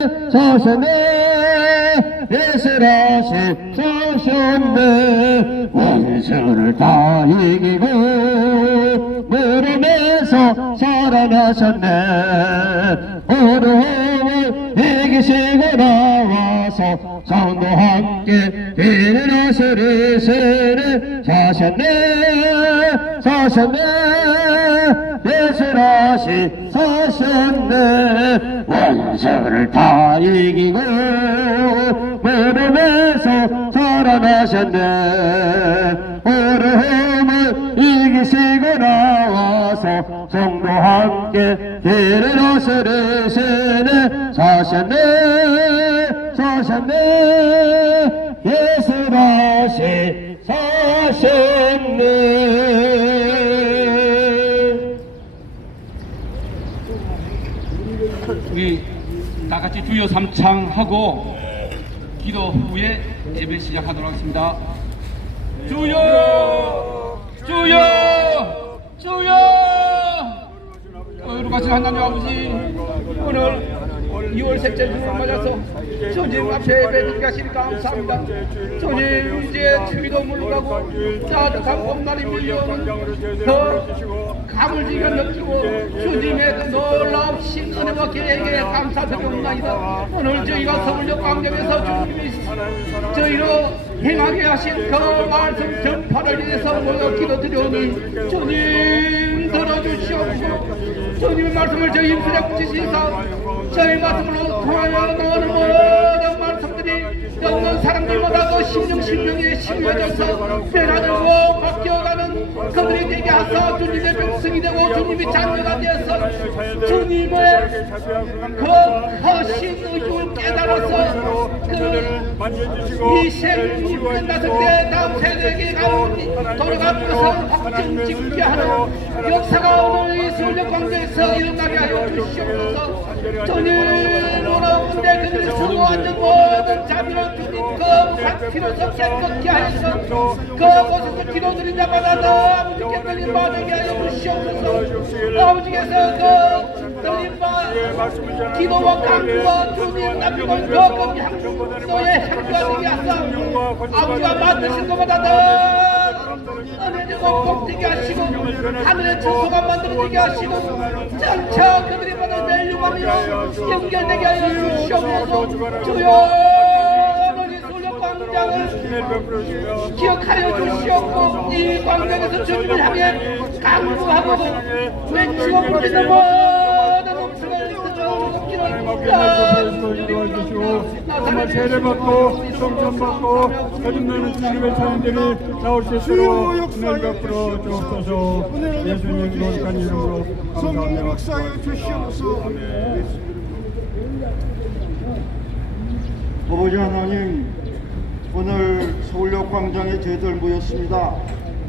사셨네 예술하신 사셨네 원수를 다 이기고 무릎에서 살아나셨네 어려움을 이기시고 나와서 성도 함께 일어서리시네 사셨네 사셨네 예술하신 사셨네 원수를 다 이기고 무릎에서 살아나셨네 어려움을 이기시고 나와서 성도 함께 일어서리시네 사셨네 사셨네 예술하신 사셨네 우리 다같이 주여 삼창하고 기도 후에 예배 시작하도록 하겠습니다. 주여 주여 주여 거룩하신 하나님 아버지 오늘 2월 셋째 주를 맞아서 주님 앞에 예배드리게 하시니 감사합니다. 주님 이제 추위도 물러가고 따뜻한 봄날이 밀려오는 그 가물지가 느끼고 주님의 그 놀라우신 은혜와 계획에 감사드리옵나이다. 오늘 저희가 서울역 광장에서 주님이 저희로 행하게 하신 그 말씀 전파를 위해서 모여 기도드리오니 주님 들어주시옵소서. 주님의 말씀을 저희 입술에 붙이시사 저희 말씀으로 통하여 나오는 모든 말씀들이 없는 사람들마다 그 심령에 심려져서 변화되고 바뀌어가는 그들이 되게 하사 주님의 백성이 되고 주님의 자녀가 되어서 주님의 그 허신 의중을 깨달아서 이 생이 끝났을 때 다음 세대에게 돌아가면서 확증 짓게 하는 역사가 오늘 이 서울역 광장에서 일어나게 하여 주시옵소서. 주님 오라운데 그들이 수고하는 모든 자비로 주님 그 필요성 깨끗게 하셔서 그곳에서 기도드린 자마다 너 아버지께 떨림 받게 하여 주시옵소서. 아버지께서 그 떨림과 기도와 강구와 주님 남기고 그 향수의 향수가 되게 하사 아버지가 만드신 것보다 더 은혜되고 복되게 하시고 하늘의 천소가 만들어지게 하시고 장차 그들이 받은 멸류관이여 연결되게 하여 주시옵소서. 주여 너희 서울역 광장을 기억하여 주시옵고 이 광장에서 주님을 향해 강구하고 외치고 부르는 모든 음성을 정말 세례받고 성전받고 거듭나는 주님의 자녀들이 나올 수 있도록 은혜를 베풀어 주옵소서. 예수님 거룩한 이름으로 감사합니다. 역사하여 주시옵소서. 아버지 하나님, 오늘 서울역 광장에 저희들 모였습니다.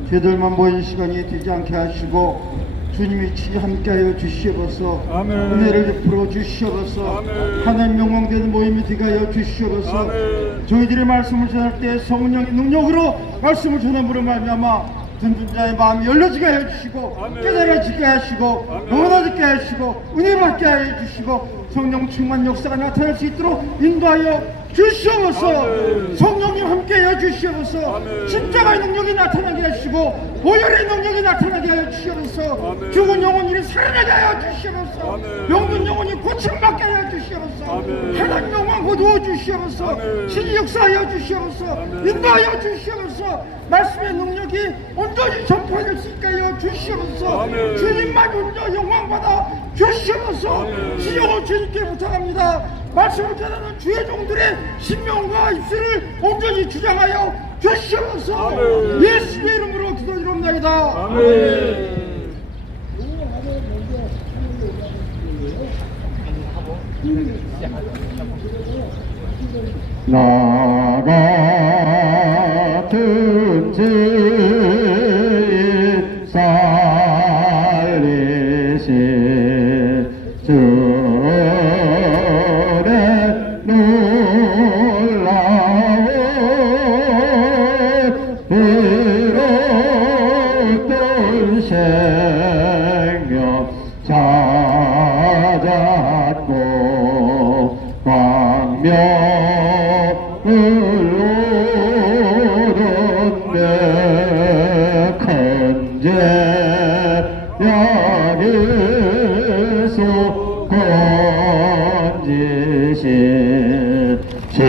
저희들만 모인 시간이 되지 않게 하시고 주님이 함께하여 주시옵소서. 아멘. 은혜를 베풀어 주시옵소서. 하나님 영광되는 모임이 되게 하여 주시옵소서. 아멘. 저희들이 말씀을 전할 때 성령의 능력으로 말씀을 전함으로 말미암아 듣는 자의 마음이 열려지게 해주시고 아멘. 깨달아지게 하시고 영원하게 하시고 은혜 받게 하여 주시고 성령 충만 역사가 나타날 수 있도록 인도하여 주시옵소서. 아멘. 성령님 함께하여 주시옵소서. 아멘. 십자가의 능력이 나타나게 하시고 보혈의 능력이 나타나게 하여 주시옵소서. 아멘. 죽은 영혼이 살아나게 하여 주시옵소서. 아멘. 병든 영혼이 고침받게 하여 주시옵소서. 아멘. 하나님 영광 거두어 주시옵소서. 아멘. 신이 역사하여 주시옵소서. 아멘. 인도하여 주시옵소서. 말씀의 능력이 온전히 전파될 수 있게 하여 주시옵소서. 아멘. 주님만 온전 영광 받아 주시옵소서. 아멘. 주여 주님께 부탁합니다. 말씀을 전하는 주의 종들의 신명과 입술을 온전히 주장하여 주시옵소서. 아멘. 예수의 이름으로 기도드립니다. 아멘. 나 같은 죄인 살리신 주의 놀라운 이롭던 생명 찾았고 광명을 오른데 큰제약에서 건지신 주의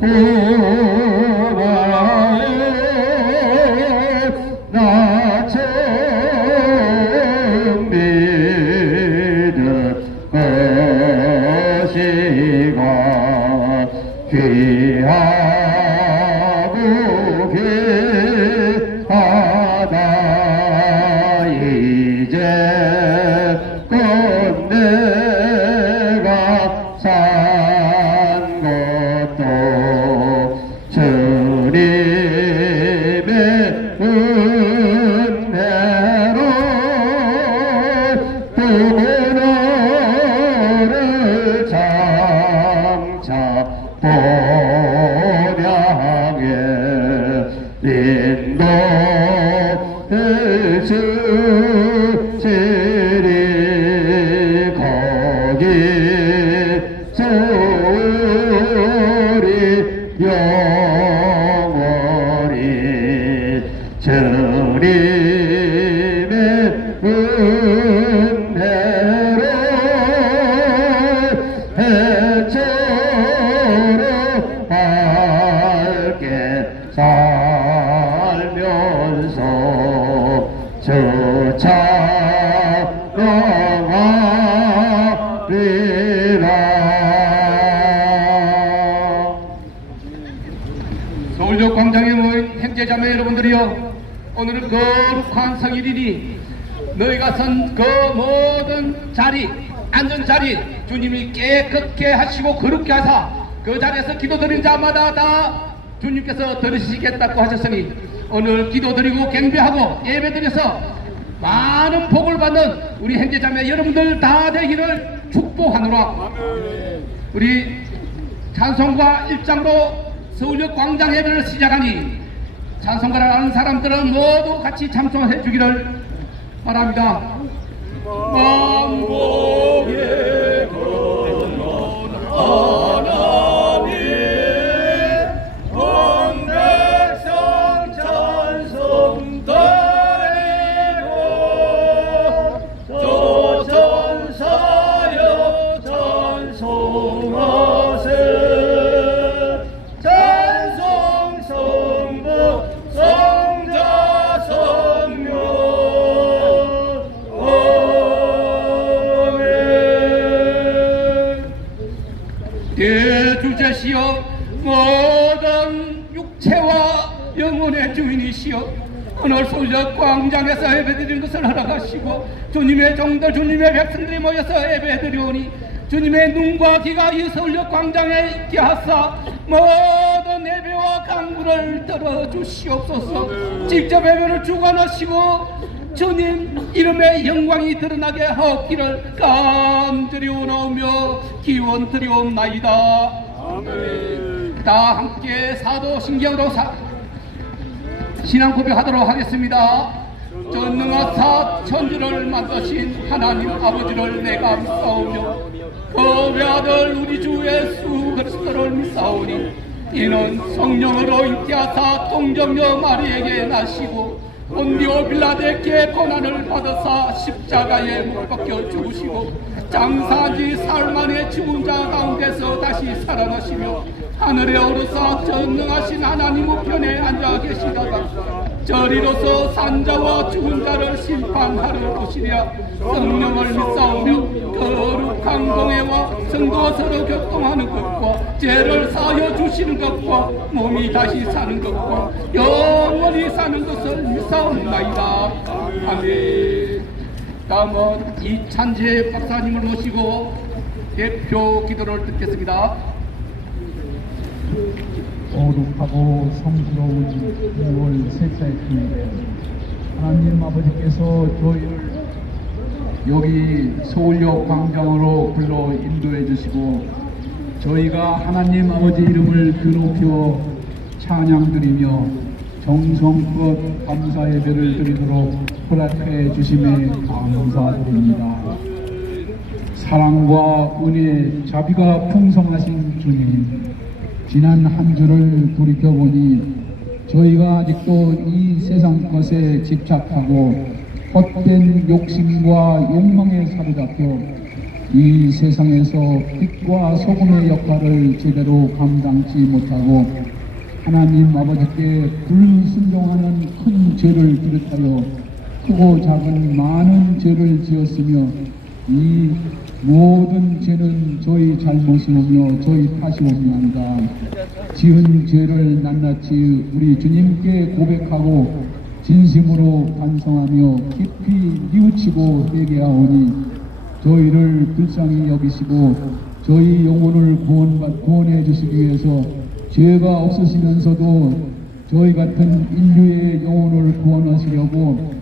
구원하에 나 처음 믿은 것이가 귀하고 귀하다 이제껏 내가 산 것도 주님의 은혜로 또 너를 장차 보량에 인도해 주시리 거기서 우리 영원히 주님의 은혜로 해처럼 밝게 살면서 주 찬양하리라. 서울역 광장에 모인 형제자매 여러분들이여, 오늘은 거룩한 성일이니 너희가 선 그 모든 자리, 앉은 자리 주님이 깨끗게 하시고 거룩게 하사 그 자리에서 기도드린 자마다 다 주님께서 들으시겠다고 하셨으니 오늘 기도드리고 경배하고 예배드려서 많은 복을 받는 우리 형제자매 여러분들 다 되기를 축복하노라. 우리 찬송가 1장으로 서울역 광장 예배를 시작하니 찬송가를 아는 사람들은 모두 같이 참석해 주기를 바랍니다. 만복의 근원 하나님 온 백성 찬송 드리고 조천사여 찬송하세. 찬송 성부 성자 성령 아멘. 대주제시여 모든 육체와 영혼의 주인이시여, 오늘 서울역 광장에서 예배드리는 것을 허락하시고 주님의 종들 주님의 백성들이 모여서 예배드리오니 주님의 눈과 귀가 이 서울역 광장에 있게 하사 모든 예배와 강구를 들어주시옵소서. 직접 예배를 주관하시고 주님 이름의 영광이 드러나게 하옵기를 간절히 원하오며 기원 드리옵나이다. 아멘. 다 함께 사도신경으로 신앙 고백하도록 하겠습니다. 전능하사 천지를 만드신 하나님 아버지를 내가 믿사오며 그 외아들 우리 주 예수 그리스도를 믿사오니 이는 성령으로 잉태하사 동정녀 마리에게 나시고 본디오 빌라데께 고난을 받으사 십자가에 못 박혀 죽으시고 장사지 사흘 만에 죽은 자 가운데서 다시 살아나시며 하늘에 오르사 전능하신 하나님 우편에 앉아 계시다가 저리로서 산자와 죽은 자를 심판하러 오시랴. 성령을 믿사오며 거룩한 공회와 성도와 서로 교통하는 것과 죄를 사하여 주시는 것과 몸이 다시 사는 것과 영원히 사는 것을 믿사옵나이다. 아멘. 다음은 이찬재 박사님을 모시고 대표 기도를 듣겠습니다. 거룩하고 성스러운 6월 셋째 주일에 하나님 아버지께서 저희를 여기 서울역 광장으로 불러 인도해 주시고 저희가 하나님 아버지 이름을 높여 찬양드리며 정성껏 감사 예배를 드리도록 허락해 주심에 감사드립니다. 사랑과 은혜, 자비가 풍성하신 주님, 지난 한 주를 돌이켜보니 저희가 아직도 이 세상 것에 집착하고 헛된 욕심과 욕망에 사로잡혀 이 세상에서 빛과 소금의 역할을 제대로 감당치 못하고 하나님 아버지께 불순종하는 큰 죄를 비롯하여 크고 작은 많은 죄를 지었으며 이 모든 죄는 저희 잘못이오며 저희 탓이옵나이다. 지은 죄를 낱낱이 우리 주님께 고백하고 진심으로 반성하며 깊이 뉘우치고 회개하오니 저희를 불쌍히 여기시고 저희 영혼을 구원해 주시기 위해서 죄가 없으시면서도 저희 같은 인류의 영혼을 구원하시려고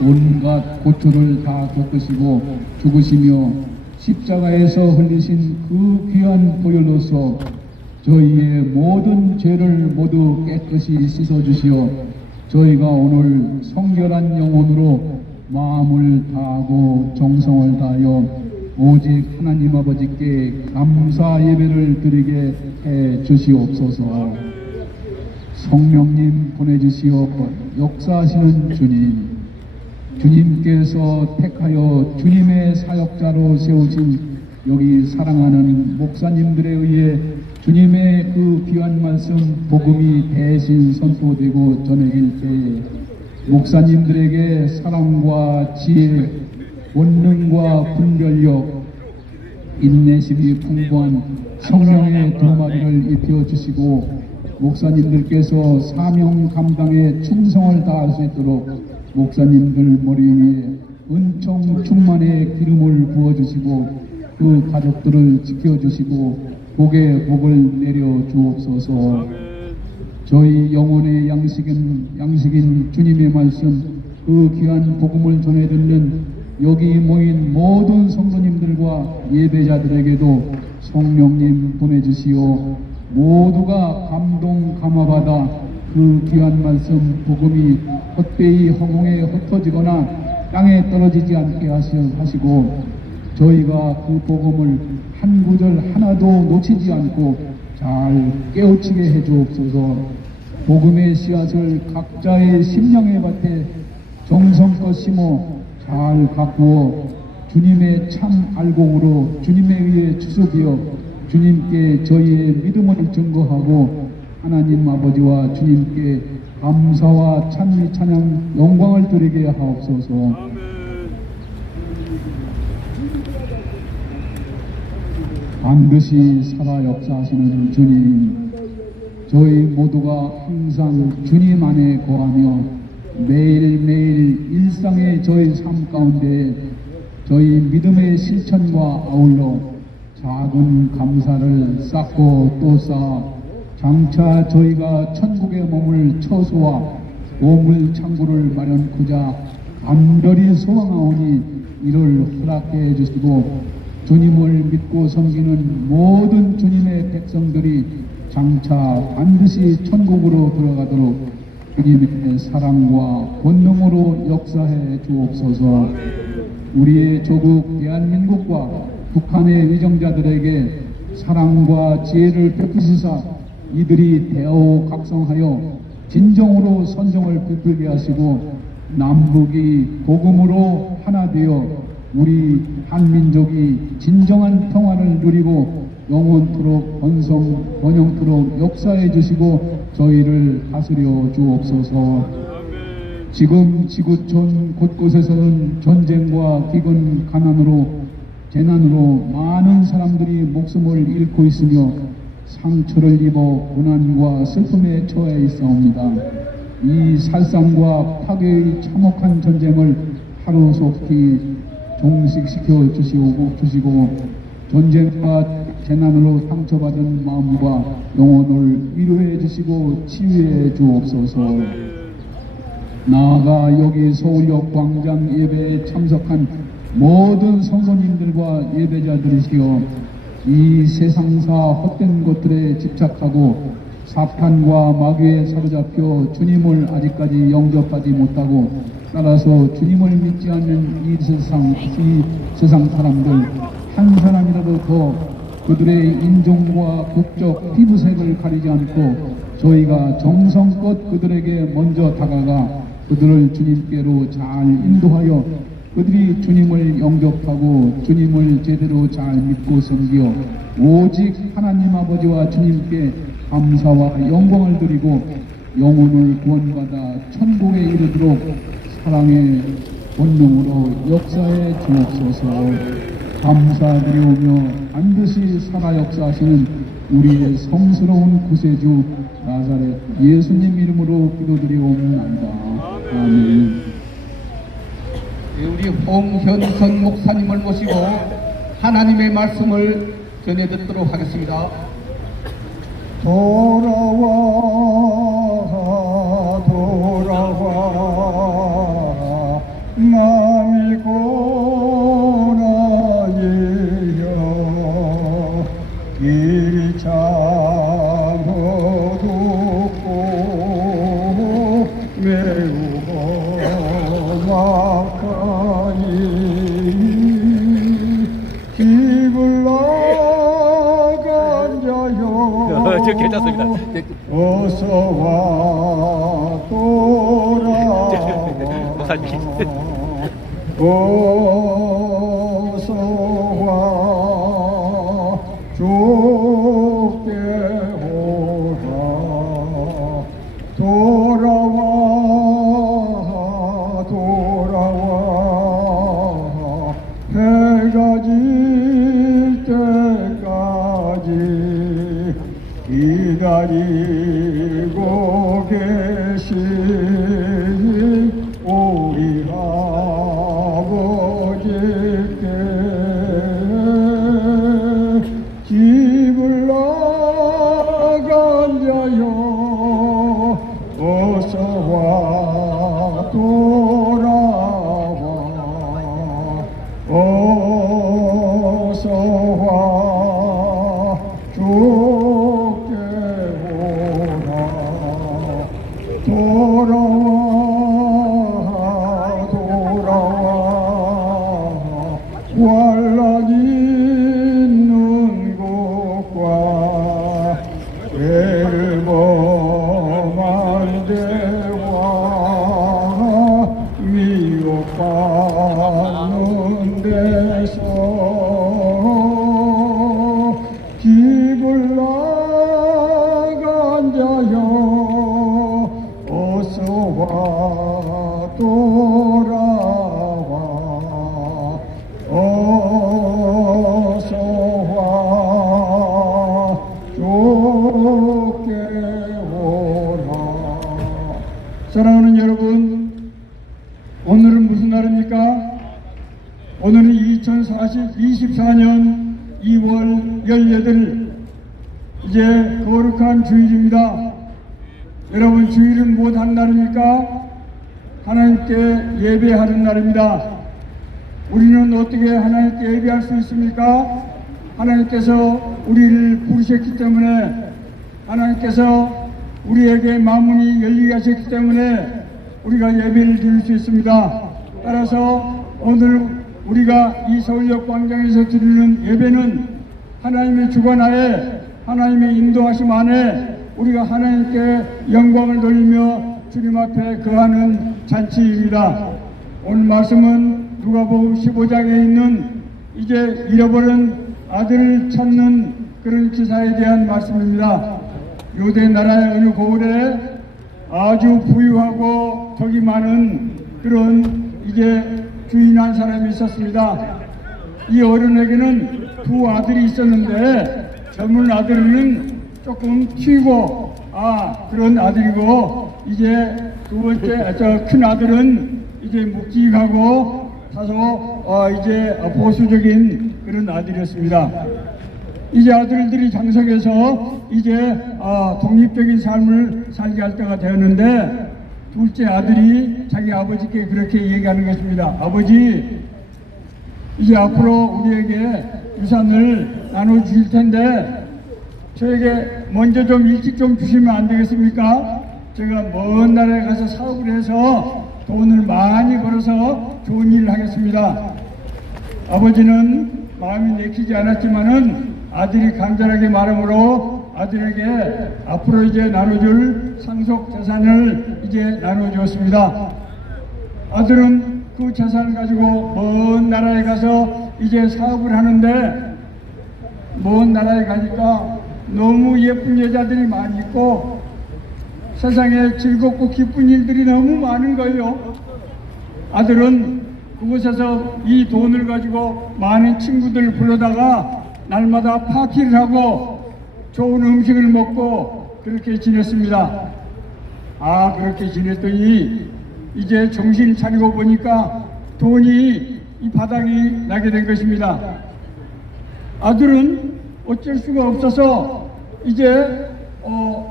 온갖 고초를 다 겪으시고 죽으시며 십자가에서 흘리신 그 귀한 보혈로서 저희의 모든 죄를 모두 깨끗이 씻어주시어 저희가 오늘 성결한 영혼으로 마음을 다하고 정성을 다하여 오직 하나님 아버지께 감사 예배를 드리게 해 주시옵소서. 성령님 보내주시어 역사하시는 주님, 주님께서 택하여 주님의 사역자로 세우신 여기 사랑하는 목사님들에 의해 주님의 그 귀한 말씀 복음이 대신 선포되고 전해질 때에 목사님들에게 사랑과 지혜, 본능과 분별력, 인내심이 풍부한 성령의 두마리를 입혀주시고 목사님들께서 사명 감당에 충성을 다할 수 있도록 목사님들 머리 위에 은총 충만의 기름을 부어주시고 그 가족들을 지켜주시고 복의 복을 내려 주옵소서. 저희 영혼의 양식인 주님의 말씀, 그 귀한 복음을 전해 듣는 여기 모인 모든 성도님들과 예배자들에게도 성령님 보내주시오. 모두가 감동 감화받아 그 귀한 말씀 복음이 헛되이 허공에 흩어지거나 땅에 떨어지지 않게 하시고 저희가 그 복음을 한 구절 하나도 놓치지 않고 잘 깨우치게 해 주옵소서. 복음의 씨앗을 각자의 심령의 밭에 정성껏 심어 잘 가꾸어 주님의 참 알곡으로 주님에 의해 추수되어 주님께 저희의 믿음을 증거하고 하나님 아버지와 주님께 감사와 찬미 찬양 영광을 드리게 하옵소서. 반드시 살아 역사하시는 주님, 저희 모두가 항상 주님 안에 거하며 매일매일 일상의 저희 삶 가운데 저희 믿음의 실천과 아울러 작은 감사를 쌓고 또 쌓아 장차 저희가 천국의 몸을 처소와 보물 창고를 마련하고자 간절히 소망하오니 이를 허락해 주시고 주님을 믿고 섬기는 모든 주님의 백성들이 장차 반드시 천국으로 들어가도록 주님의 사랑과 권능으로 역사해 주옵소서. 우리의 조국 대한민국과 북한의 위정자들에게 사랑과 지혜를 베푸시사 이들이 대어 각성하여 진정으로 선정을 베풀게 하시고 남북이 복음으로 하나 되어 우리 한민족이 진정한 평화를 누리고 영원토록 번영토록 역사해 주시고 저희를 다스려 주옵소서. 지금 지구촌 곳곳에서는 전쟁과 기근, 가난으로 재난으로 많은 사람들이 목숨을 잃고 있으며 상처를 입어 고난과 슬픔에 처해 있사옵니다. 이 살상과 파괴의 참혹한 전쟁을 하루속히 종식시켜 주시고 전쟁과 재난으로 상처받은 마음과 영혼을 위로해 주시고 치유해 주옵소서. 나아가 여기 서울역 광장 예배에 참석한 모든 성도님들과 예배자들이시여 이 세상사 헛된 것들에 집착하고 사탄과 마귀에 사로잡혀 주님을 아직까지 영접하지 못하고 따라서 주님을 믿지 않는 이 세상 사람들 한 사람이라도 더 그들의 인종과 국적, 피부색을 가리지 않고 저희가 정성껏 그들에게 먼저 다가가 그들을 주님께로 잘 인도하여 그들이 주님을 영접하고 주님을 제대로 잘 믿고 섬기어 오직 하나님 아버지와 주님께 감사와 영광을 드리고 영혼을 구원받아 천국에 이르도록 사랑의 본능으로 역사에 주옵소서. 감사드리오며 반드시 살아 역사하시는 우리의 성스러운 구세주 나사렛 예수님 이름으로 기도드리옵나이다. 아멘. 우리 홍현선 목사님을 모시고 하나님의 말씀을 전해 듣도록 하겠습니다. 돌아와 남이 고나이여 길이 참어둡고 매우 험악하니 길을 나간 자여 저 괜찮습니다. 어서와 돌아와 어서와 주께 오라 돌아와 해가 질 때까지 기다리고 계신 우리 아버지께 집을 나간 자여 어서와 돌아와 어서와 주께 오라 돌아와 환란 있는 곳과 죄를 범한 데와 미혹받는 데서 집을 나간 자여 어서와 돌아와 어서와 주께 오라. 사랑하는 여러분, 오늘은 무슨 날입니까? 오늘은 2024년 2월 18일 이제 거룩한 주일입니다. 여러분, 주일은 무엇한 날입니까? 하나님께 예배하는 날입니다. 우리는 어떻게 하나님께 예배할 수 있습니까? 하나님께서 우리를 부르셨기 때문에, 하나님께서 우리에게 마문이 열리게 하셨기 때문에 우리가 예배를 드릴 수 있습니다. 따라서 오늘 우리가 이 서울역 광장에서 드리는 예배는 하나님의 주관하에, 하나님의 인도하심 안에 우리가 하나님께 영광을 돌리며 주님 앞에 거하는 잔치입니다. 오늘 말씀은 누가복음 15장에 있는 이제 잃어버린 아들을 찾는 그런 기사에 대한 말씀입니다. 유대 나라의 어느 고을에 아주 부유하고 덕이 많은 그런 이제 주인 한 사람이 있었습니다. 이 어른에게는 두 아들이 있었는데 젊은 아들은 조금 튀고 그런 아들이고, 이제 두 번째 큰 아들은 이제 묵직하고 다소 이제 보수적인 그런 아들이었습니다. 이제 아들들이 장성해서 이제 독립적인 삶을 살게 할 때가 되었는데, 둘째 아들이 자기 아버지께 그렇게 얘기하는 것입니다. 아버지, 이제 앞으로 우리에게 유산을 나눠주실 텐데 저에게 먼저 좀 일찍 좀 주시면 안 되겠습니까? 제가 먼 나라에 가서 사업을 해서 돈을 많이 벌어서 좋은 일을 하겠습니다. 아버지는 마음이 내키지 않았지만은 아들이 간절하게 말함으로 아들에게 앞으로 이제 나눠줄 상속 재산을 이제 나눠주었습니다. 아들은 그 재산을 가지고 먼 나라에 가서 이제 사업을 하는데, 먼 나라에 가니까 너무 예쁜 여자들이 많이 있고 세상에 즐겁고 기쁜 일들이 너무 많은 거예요. 아들은 그곳에서 이 돈을 가지고 많은 친구들을 불러다가 날마다 파티를 하고 좋은 음식을 먹고 그렇게 지냈습니다. 그렇게 지냈더니 이제 정신 차리고 보니까 돈이 이 바닥이 나게 된 것입니다. 아들은 어쩔 수가 없어서 이제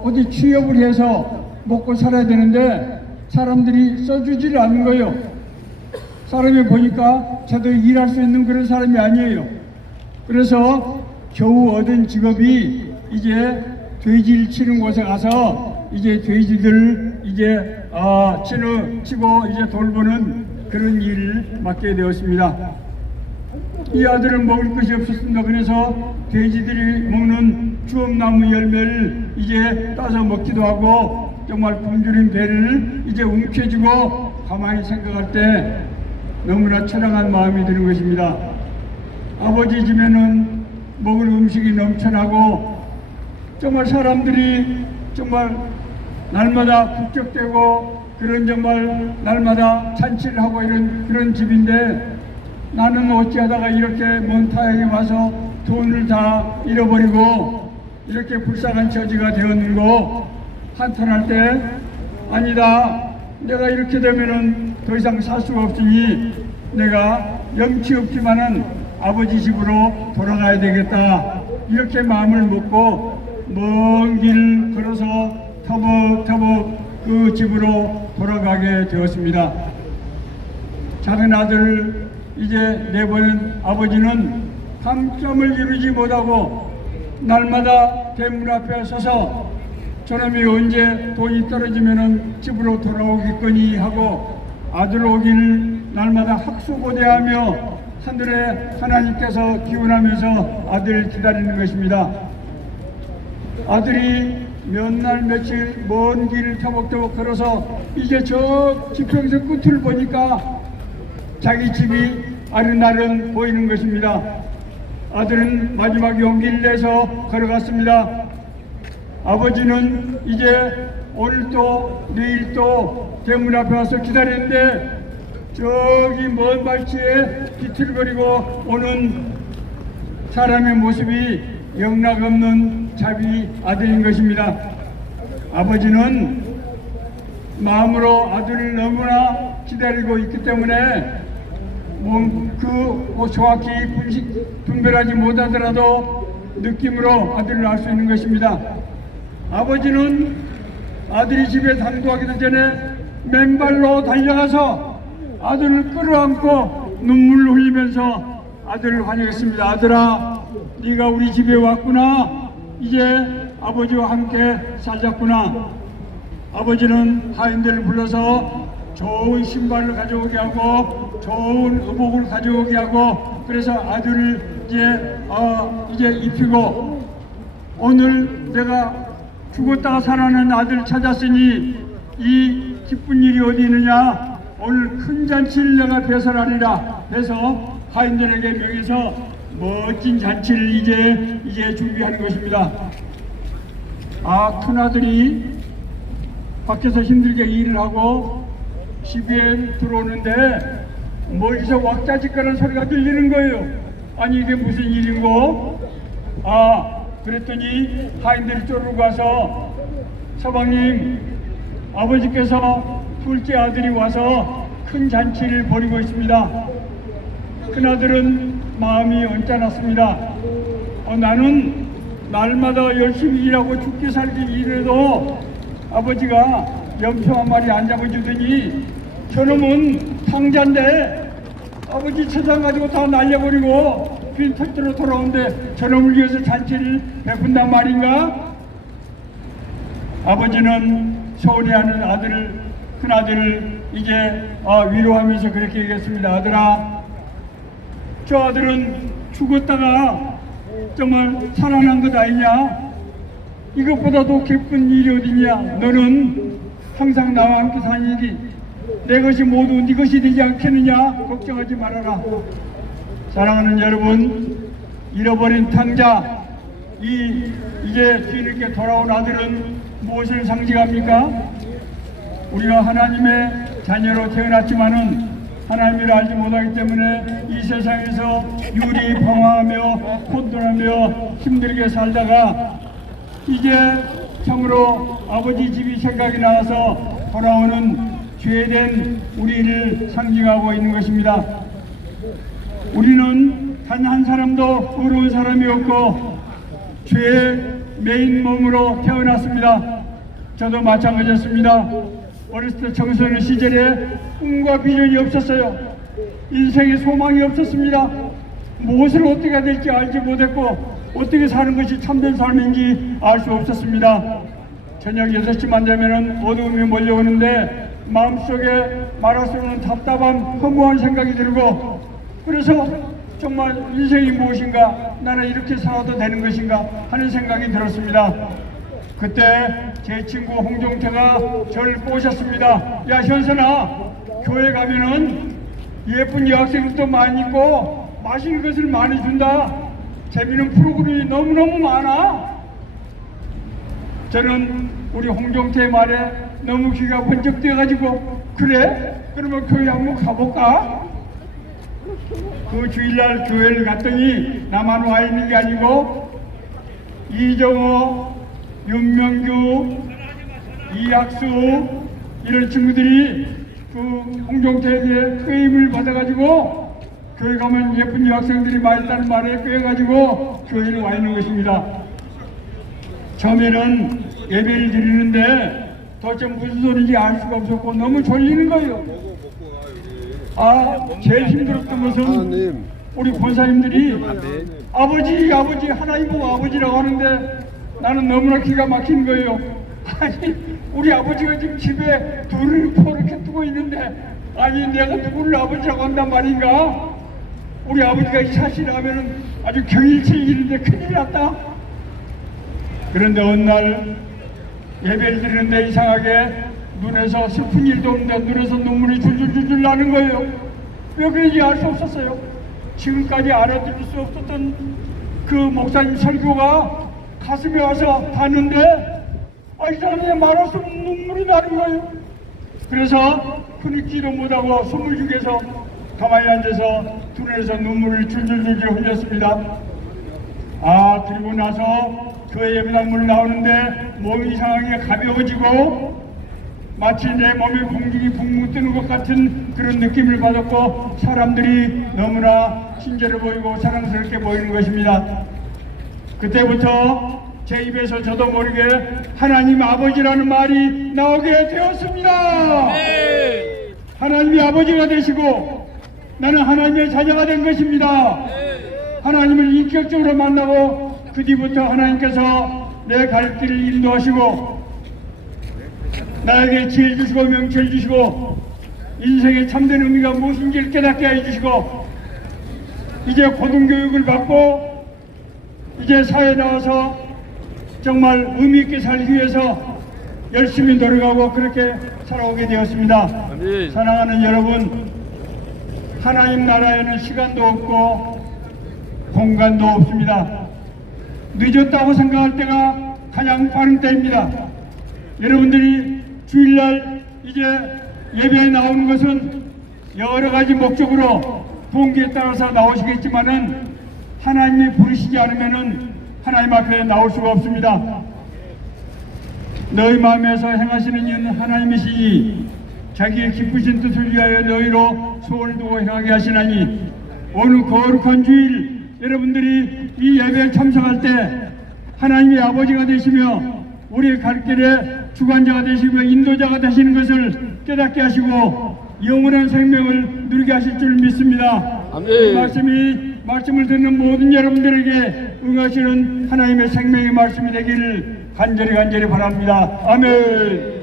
어디 취업을 해서 먹고 살아야 되는데 사람들이 써주지를 않는 거예요. 사람이 보니까 저도 일할 수 있는 그런 사람이 아니에요. 그래서 겨우 얻은 직업이 이제 돼지를 치는 곳에 가서 이제 돼지들 이제 치고 이제 돌보는 그런 일을 맡게 되었습니다. 이 아들은 먹을 것이 없었습니다. 그래서 돼지들이 먹는 주엄나무 열매를 이제 따서 먹기도 하고 정말 굶주린 배를 이제 움켜쥐고 가만히 생각할 때 너무나 처량한 마음이 드는 것입니다. 아버지 집에는 먹을 음식이 넘쳐나고 정말 사람들이 정말 날마다 북적대고 그런 정말 날마다 잔치를 하고 이런 그런 집인데 나는 어찌하다가 이렇게 먼 타향에 와서 돈을 다 잃어버리고 이렇게 불쌍한 처지가 되었는고 한탄할 때 아니다, 내가 이렇게 되면은 더 이상 살 수가 없으니 내가 염치 없지만은 아버지 집으로 돌아가야 되겠다, 이렇게 마음을 먹고 먼 길 걸어서 터벅터벅 그 집으로 돌아가게 되었습니다. 작은 아들 이제 내보낸 아버지는 감점을 이루지 못하고 날마다 대문 앞에 서서 저놈이 언제 돈이 떨어지면은 집으로 돌아오겠거니 하고 아들 오길 날마다 학수고대하며 하늘에 하나님께서 기원하면서 아들을 기다리는 것입니다. 아들이 몇 날 며칠 먼 길을 터벅터벅 걸어서 이제 저 지평선 끝을 보니까 자기 집이 아른아른 보이는 것입니다. 아들은 마지막 용기를 내서 걸어갔습니다. 아버지는 이제 오늘 또 내일 또 대문 앞에 와서 기다리는데 저기 먼 발치에 비틀거리고 오는 사람의 모습이 영락없는 자비 아들인 것입니다. 아버지는 마음으로 아들을 너무나 기다리고 있기 때문에 정확히 분별하지 못하더라도 느낌으로 아들을 알 수 있는 것입니다. 아버지는 아들이 집에 당도하기도 전에 맨발로 달려가서 아들을 끌어안고 눈물을 흘리면서 아들을 환영했습니다. 아들아, 네가 우리 집에 왔구나. 이제 아버지와 함께 살자꾸나. 아버지는 하인들을 불러서 좋은 신발을 가져오게 하고 좋은 의복을 가져오게 하고 그래서 아들을 이제 입히고 오늘 내가 죽었다가 살아난 아들 찾았으니 이 기쁜 일이 어디 있느냐, 오늘 큰 잔치를 내가 배설하리라 해서 하인들에게 명해서 멋진 잔치를 이제 준비하는 것입니다. 큰아들이 밖에서 힘들게 일을 하고 집에 들어오는데 멀리서 왁자지껄한 소리가 들리는 거예요. 아니 이게 무슨 일인고? 그랬더니 하인들이 쪼르르 와서 서방님, 아버지께서 둘째 아들이 와서 큰 잔치를 벌이고 있습니다. 큰아들은 마음이 언짢았습니다. 나는 날마다 열심히 일하고 죽기 살기 일해도 아버지가 염소 한 마리 안 잡아주더니 저놈은 탕자인데 아버지 재산 가지고 다 날려버리고 빈 털대로 돌아오는데 저놈을 위해서 잔치를 베푼단 말인가? 아버지는 서운해하는 큰아들을 이제 위로하면서 그렇게 얘기했습니다. 아들아, 저 아들은 죽었다가 정말 살아난 것 아니냐? 이것보다도 기쁜 일이 어디냐? 너는 항상 나와 함께 사니니 내 것이 모두 네 것이 되지 않겠느냐? 걱정하지 말아라. 사랑하는 여러분, 잃어버린 탕자, 이제 뒤늦게 돌아온 아들은 무엇을 상징합니까? 우리가 하나님의 자녀로 태어났지만은 하나님을 알지 못하기 때문에 이 세상에서 유리 방황하며 혼돈하며 힘들게 살다가 이제 참으로 아버지 집이 생각이 나서 돌아오는 죄된 우리를 상징하고 있는 것입니다. 우리는 단 한 사람도 의로운 사람이 없고 죄의 메인 몸으로 태어났습니다. 저도 마찬가지였습니다. 어렸을 때 청소년 시절에 꿈과 비전이 없었어요. 인생에 소망이 없었습니다. 무엇을 어떻게 해야 될지 알지 못했고 어떻게 사는 것이 참된 삶인지 알 수 없었습니다. 저녁 6시만 되면 어두움이 몰려오는데 마음속에 말할 수 없는 답답한 허무한 생각이 들고 그래서 정말 인생이 무엇인가, 나는 이렇게 살아도 되는 것인가 하는 생각이 들었습니다. 그때 제 친구 홍종태가 저를 꼬셨습니다. 야 현선아, 교회 가면은 예쁜 여학생들도 많이 있고 맛있는 것을 많이 준다. 재미있는 프로그램이 너무너무 많아. 저는 우리 홍종태의 말에 너무 귀가 번쩍 뛰어가지고 그래? 그러면 교회 한번 가볼까? 그 주일날 교회를 갔더니 나만 와 있는 게 아니고 이정호, 윤명규, 이학수 이런 친구들이 그 홍종태에게 끄임을 받아가지고 교회 가면 예쁜 여학생들이 많이 있다는 말에 끄여가지고 교회를 와 있는 것입니다. 처음에는 예배를 드리는데 도대체 무슨 소리인지 알 수가 없었고 너무 졸리는 거예요. 제일 힘들었던 것은 우리 권사님들이 아버지 하나님은 아버지라고 하는데 나는 너무나 기가 막힌 거예요. 아니 우리 아버지가 지금 집에 둘을 이렇게 두고 있는데 아니 내가 누구를 아버지라고 한단 말인가? 우리 아버지가 이 사실을 하면은 아주 경일칠 일인데 큰일 났다. 그런데 어느 날 예배를 드리는데 이상하게 눈에서 슬픈 일도 없는데 눈에서 눈물이 줄줄줄줄 나는 거예요. 왜 그런지 알 수 없었어요. 지금까지 알아들을 수 없었던 그 목사님 설교가 가슴에 와서 닿는데 이 사람이 말할 수 없는 눈물이 나는 거예요. 그래서 끊기도 못하고 숨을 죽여서 가만히 앉아서 눈에서 눈물을 줄줄줄줄 흘렸습니다. 그리고 나서 교회 예배당문을 나오는데 몸이 이상하게 가벼워지고 마치 내 몸에 공중이 붕붕 뜨는 것 같은 그런 느낌을 받았고 사람들이 너무나 친절해 보이고 사랑스럽게 보이는 것입니다. 그때부터 제 입에서 저도 모르게 하나님 아버지라는 말이 나오게 되었습니다. 네. 하나님이 아버지가 되시고 나는 하나님의 자녀가 된 것입니다. 네. 하나님을 인격적으로 만나고 그 뒤부터 하나님께서 내 갈 길을 인도하시고 나에게 지혜 주시고 명철 주시고 인생의 참된 의미가 무엇인지를 깨닫게 해주시고 이제 고등교육을 받고 이제 사회에 나와서 정말 의미 있게 살기 위해서 열심히 노력하고 그렇게 살아오게 되었습니다. 아멘. 사랑하는 여러분, 하나님 나라에는 시간도 없고 공간도 없습니다. 늦었다고 생각할 때가 가장 빠른 때입니다. 여러분들이 주일날 이제 예배에 나오는 것은 여러 가지 목적으로 동기에 따라서 나오시겠지만은 하나님이 부르시지 않으면은 하나님 앞에 나올 수가 없습니다. 너희 마음에서 행하시는 이는 하나님이시니 자기의 기쁘신 뜻을 위하여 너희로 소원을 두고 행하게 하시나니 오늘 거룩한 주일 여러분들이 이 예배에 참석할 때 하나님의 아버지가 되시며 우리의 갈 길에 주관자가 되시며 인도자가 되시는 것을 깨닫게 하시고 영원한 생명을 누리게 하실 줄 믿습니다. 아멘. 이 말씀을 듣는 모든 여러분들에게 응하시는 하나님의 생명의 말씀이 되기를 간절히 바랍니다. 아멘.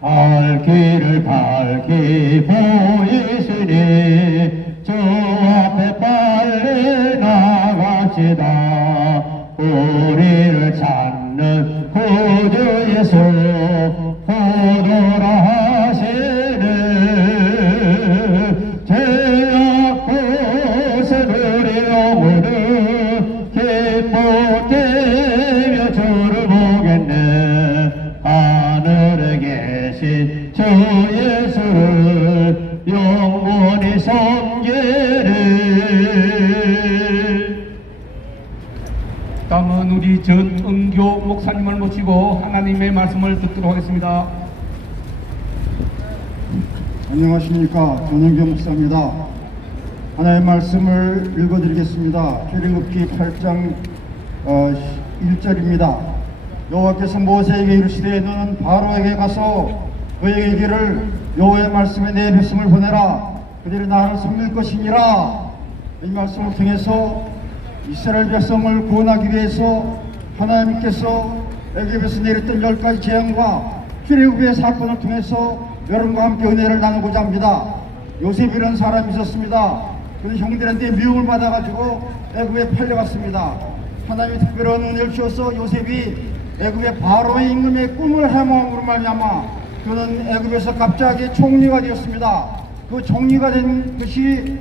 갈 길을 밝히 보이시니 주 앞에 빨리 나 합시다. 우리를 찾는 구주 예수 구도라 하시네. 죄악 곳에 우리 오므로 기쁘게 주를 보겠네. 하늘에 계신 주 예수를 영원히 섬기리. 다음은 우리 전은교 목사님을 모시고 하나님의 말씀을 듣도록 하겠습니다. 안녕하십니까. 전은교 목사입니다. 하나님의 말씀을 읽어드리겠습니다. 출애굽기 8장 1절입니다. 여호와께서 모세에게 이르시되 너는 바로에게 가서 그에게 이르기를 여호와의 말씀에 내 백성을 보내라. 그들이 나를 섬길 것이니라. 이 말씀을 통해서 이스라엘 백성을 구원하기 위해서 하나님께서 애굽에서 내렸던 10가지 재앙과 출애굽의 사건을 통해서 여러분과 함께 은혜를 나누고자 합니다. 요셉이라는 사람이 있었습니다. 그는 형들한테 미움을 받아가지고 애굽에 팔려갔습니다. 하나님이 특별한 은혜를 주셔서 요셉이 애굽의 바로의 임금의 꿈을 해몽으로 말미암아 그는 애굽에서 갑자기 총리가 되었습니다. 그 총리가 된 것이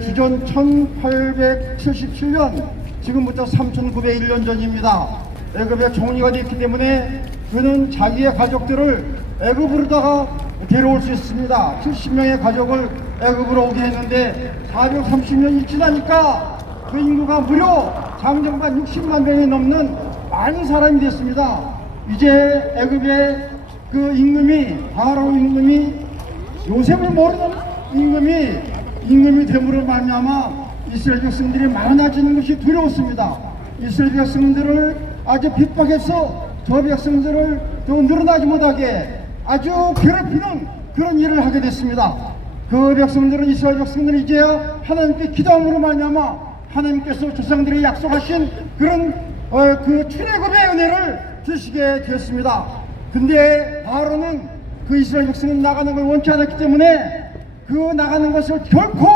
주전 1877년, 지금부터 3901년 전입니다. 애굽의 총리가 되었기 때문에 그는 자기의 가족들을 애굽으로다가 데려올 수 있습니다. 70명의 가족을 애굽으로 오게 했는데 430년이 지나니까 그 인구가 무려 장정반 60만 명이 넘는 많은 사람이 됐습니다. 이제 애굽의 그 임금이, 바로 임금이 요셉을 모르는 임금이 됨으로 말미암아 이스라엘 백성들이 많아지는 것이 두려웠습니다. 이스라엘 백성들을 아주 핍박해서 저 백성들을 더 늘어나지 못하게 아주 괴롭히는 그런 일을 하게 됐습니다. 그 백성들은, 이스라엘 백성들은 이제야 하나님께 기도함으로 말미암아 하나님께서 조상들이 약속하신 그런 그 출애굽의 은혜를 주시게 되었습니다. 근데 바로는 그 이스라엘 백성은 나가는 걸 원치 않았기 때문에 그 나가는 것을 결코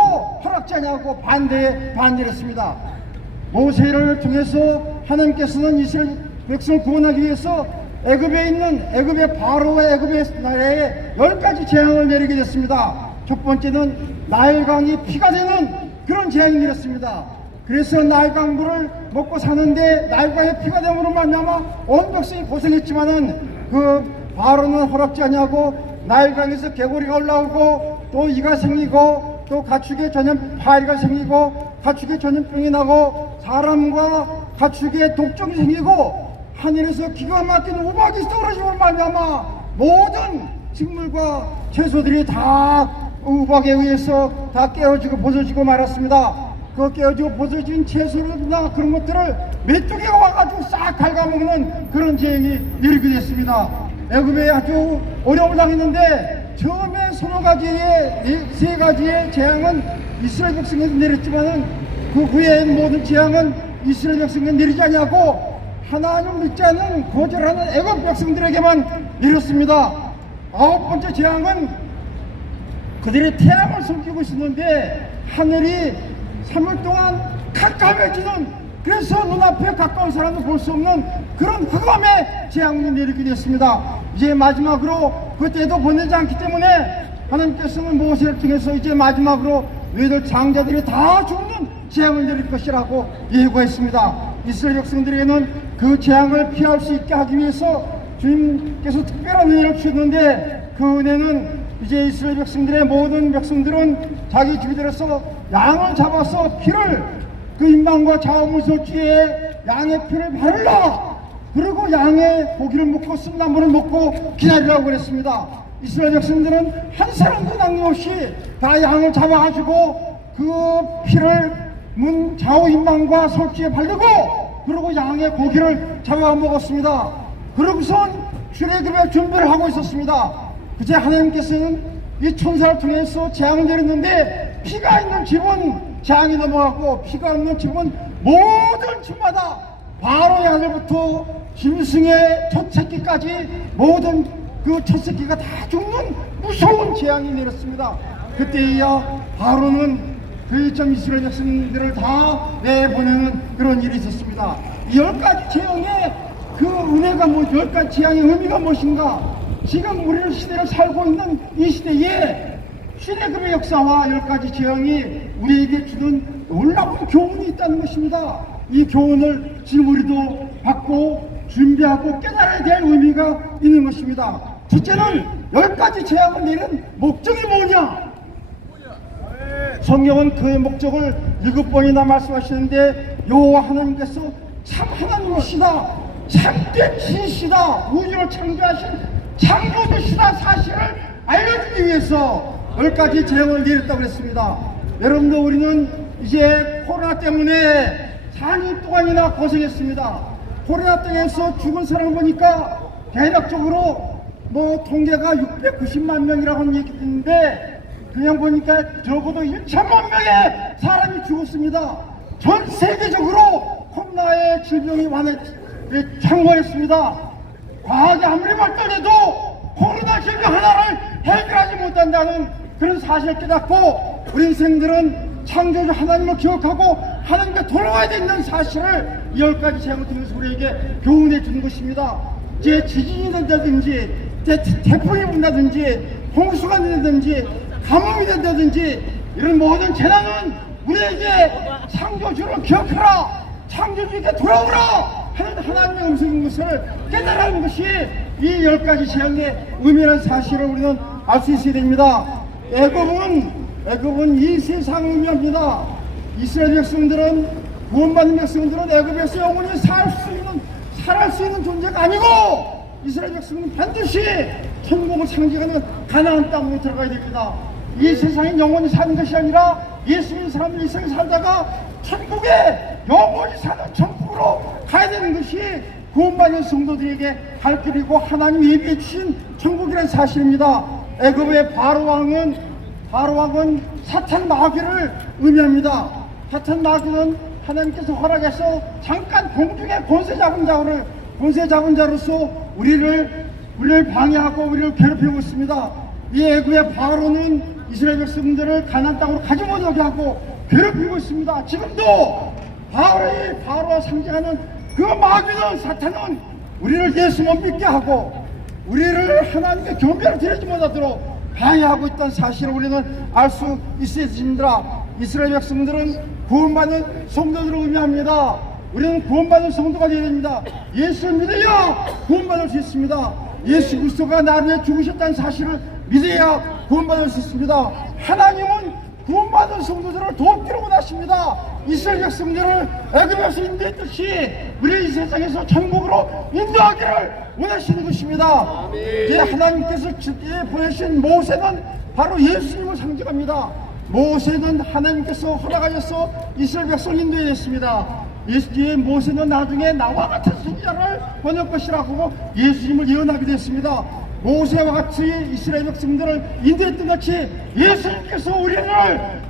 허락지 아니하고 반대했습니다. 모세를 통해서 하나님께서는 이스라엘 백성을 구원하기 위해서 애굽에 있는 애굽의 바로와 애굽의 나라에 10가지 재앙을 내리게 됐습니다. 첫 번째는 나일강이 피가 되는 그런 재앙이 내렸습니다. 그래서 나일강 물을 먹고 사는데 나일강에 피가 됨으로 말미암아 온 백성이 고생했지만은 그 바로는 허락지 아니하고 나일강에서 개구리가 올라오고 또 이가 생기고 또 가축에 파리가 생기고 가축에 전염병이 나고 사람과 가축에 독종이 생기고 하늘에서 기가 막힌 우박이 떨어지고 말미암아 모든 식물과 채소들이 다 우박에 의해서 다 깨어지고 벗어지고 말았습니다. 그 깨어지고 벗어진 채소나 그런 것들을 메뚜기가 와가지고 싹 갉아먹는 그런 재앙이 일어나게 됐습니다. 애굽에 아주 어려움을 당했는데 처음에 서너 가지의 세 가지의 재앙은 이스라엘 백성에게 내렸지만은 그 후에 모든 재앙은 이스라엘 백성에게 내리지 아니하고 하나님을 믿지 않는 거절하는 애굽 백성들에게만 내렸습니다. 9번째 재앙은 그들이 태양을 숨기고 있었는데 하늘이 3일 동안 깜깜해지는, 그래서 눈앞에 가까운 사람도 볼 수 없는 그런 흑암의 재앙이 내리게 됐습니다. 이제 마지막으로 그때도 보내지 않기 때문에 하나님께서는 모세를 통해서 이제 마지막으로 너희들 장자들이 다 죽는 재앙을 내릴 것이라고 예고했습니다. 이스라엘 백성들에게는 그 재앙을 피할 수 있게 하기 위해서 주님께서 특별한 은혜를 주셨는데 그 은혜는 이제 이스라엘 백성들의 모든 백성들은 자기 집들에서 양을 잡아서 피를 그 인방과 자원물소지에 양의 피를 바르라, 그리고 양의 고기를 먹고 쓴나물을 먹고 기다리라고 그랬습니다. 이스라엘 백성들은 한 사람도 남김없이 다 양을 잡아가지고 그 피를 문 좌우 인방과 솔지에 바르고 그리고 양의 고기를 잡아 먹었습니다. 그러고선 출애굽의 준비를 하고 있었습니다. 그제 하나님께서는 이 천사를 통해서 재앙을 내렸는데 피가 있는 집은 재앙이 넘어가고 피가 없는 집은 모든 집마다 바로의 아들부터 짐승의 첫 새끼까지 모든 그 첫 새끼가 다 죽는 무서운 재앙이 내렸습니다. 그때야 바로는 그 이스라엘 백성들을 다 내보내는 그런 일이 있었습니다. 이 10가지 재앙의 그 은혜가 뭐 10가지 재앙의 의미가 무엇인가? 지금 우리는 시대를 살고 있는 이 시대에 시대금의 역사와 10가지 재앙이 우리에게 주는 놀라운 교훈이 있다는 것입니다. 이 교훈을 지금 우리도 받고 준비하고 깨달아야 될 의미가 있는 것입니다. 첫째는 10가지 재앙을 내린 목적이 뭐냐? 성경은 그의 목적을 7번이나 말씀하시는데 여호와 하나님께서 참 하나님이시다, 참된 신이시다, 우주를 창조하신 창조주시다 사실을 알려주기 위해서 10가지 재앙을 내렸다고 했습니다. 여러분들, 우리는 이제 코로나 때문에 4년 동안이나 고생했습니다. 코로나 때에서 죽은 사람 보니까 대략적으로 뭐 통계가 690만 명이라고 하는 얘기 있는데, 그냥 보니까 적어도 1천만 명의 사람이 죽었습니다. 전 세계적으로 코로나의 질병이 창궐했습니다. 과학이 아무리 발달해도 코로나 질병 하나를 해결하지 못한다는 그런 사실을 깨닫고 우리 인생들은 창조주 하나님을 기억하고 하나님께 돌아와야 된다는 사실을 이 10가지 재앙을 통해서 우리에게 교훈해 주는 것입니다. 이제 지진이 된다든지 태풍이 분다든지 홍수가 된다든지 가뭄이 된다든지 이런 모든 재난은 우리에게 창조주를 기억하라, 창조주에게 돌아오라 하는 하나님의 음성인 것을 깨달아는 것이 이 10가지 재앙의 의미라는 사실을 우리는 알 수 있어야 됩니다. 애굽은 이 세상을 의미합니다. 이스라엘 백성들은, 구원받는 백성들은 애굽에서 영원히 살아갈 수 있는 존재가 아니고, 이스라엘 백성은 반드시 천국을 상징하는 가나안 땅으로 들어가야 됩니다. 이 세상에 영원히 사는 것이 아니라 예수 믿는 사람들이 이 세상에 살다가 천국에 영원히 사는 천국으로 가야 되는 것이 구원받는 성도들에게 갈 길이고 하나님 예비해 주신 천국이라는 사실입니다. 애굽의 바로왕은 사탄 마귀를 의미합니다. 사탄 마귀는 하나님께서 허락해서 잠깐 공중의 권세 잡은 자로서 우리를 방해하고 우리를 괴롭히고 있습니다. 이 애굽의 바로는 이스라엘 백성들을 가나안 땅으로 가지 못하게 하고 괴롭히고 있습니다. 지금도 바로와 상징하는 그 마귀는, 사탄은 우리를 예수 못 믿게 하고 우리를 하나님의 경배를 드리지 못하도록 방해하고 있다는 사실을 우리는 알 수 있어야 됩니다. 이스라엘 백성들은 구원받는 성도들을 의미합니다. 우리는 구원받는 성도가 되어야 됩니다. 예수를 믿어야 구원받을 수 있습니다. 예수 그리스도가 나를 위해 죽으셨다는 사실을 믿어야 구원받을 수 있습니다. 하나님은 구원받은 성도들을 돕기로 원하십니다. 이스라엘 백성들을 애굽에서 인도했듯이 우리 이 세상에서 천국으로 인도하기를 원하시는 것입니다. 하나님께서 보내신 모세는 바로 예수님을 상징합니다. 모세는 하나님께서 허락하셔서 이스라엘 백성을 인도했습니다. 모세는 나중에 나와 같은 선지자를 보낼 것이라고 예수님을 예언하게 됐습니다. 모세와 같이 이스라엘 백성들을 인도했던 같이 예수님께서 우리를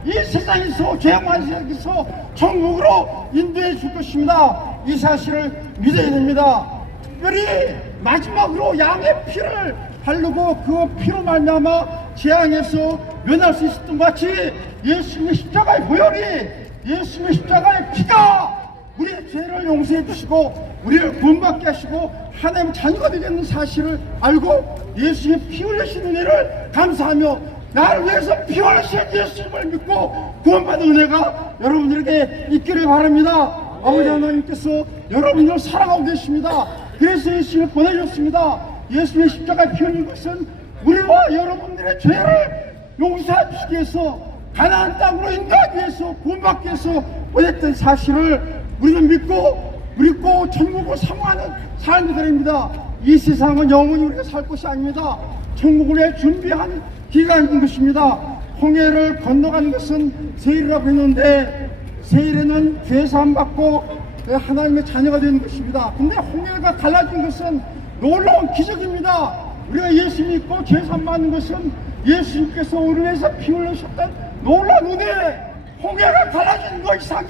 이 세상에서 죄악한 세상에서 천국으로 인도해 줄 것입니다. 이 사실을 믿어야 됩니다. 특별히 마지막으로 양의 피를 바르고 그 피로 말미암아 재앙에서 면할 수 있었던 것 같이 예수님의 십자가의 보혈이, 예수님의 십자가의 피가 우리의 죄를 용서해 주시고 우리를 구원받게 하시고 하나님의 자녀가 되겠는 사실을 알고 예수님의 피 흘리신 은혜를 감사하며 나를 위해서 피 흘리신 예수님을 믿고 구원받은 은혜가 여러분들에게 있기를 바랍니다. 아버지 하나님께서 여러분들을 사랑하고 계십니다. 그래서 예수님을 보내셨습니다. 예수님의 십자가에 피 흘린 것은 우리와 여러분들의 죄를 용서해 주시기 위해서, 가나안 땅으로 인도하기 위해서, 구원받기 위해서 보냈던 사실을 우리는 믿고 천국을 사모하는 사람들입니다. 이 세상은 영원히 우리가 살 것이 아닙니다. 천국을 위해 준비한 기간인 것입니다. 홍해를 건너가는 것은 세일이라고 했는데, 세일에는 죄사함 받고 하나님의 자녀가 되는 것입니다. 근데 홍해가 갈라진 것은 놀라운 기적입니다. 우리가 예수 믿고 죄사함 받는 것은 예수님께서 우리 위해서 피 흘리셨던 놀라운 은혜, 홍해가 갈라지는 것 이상의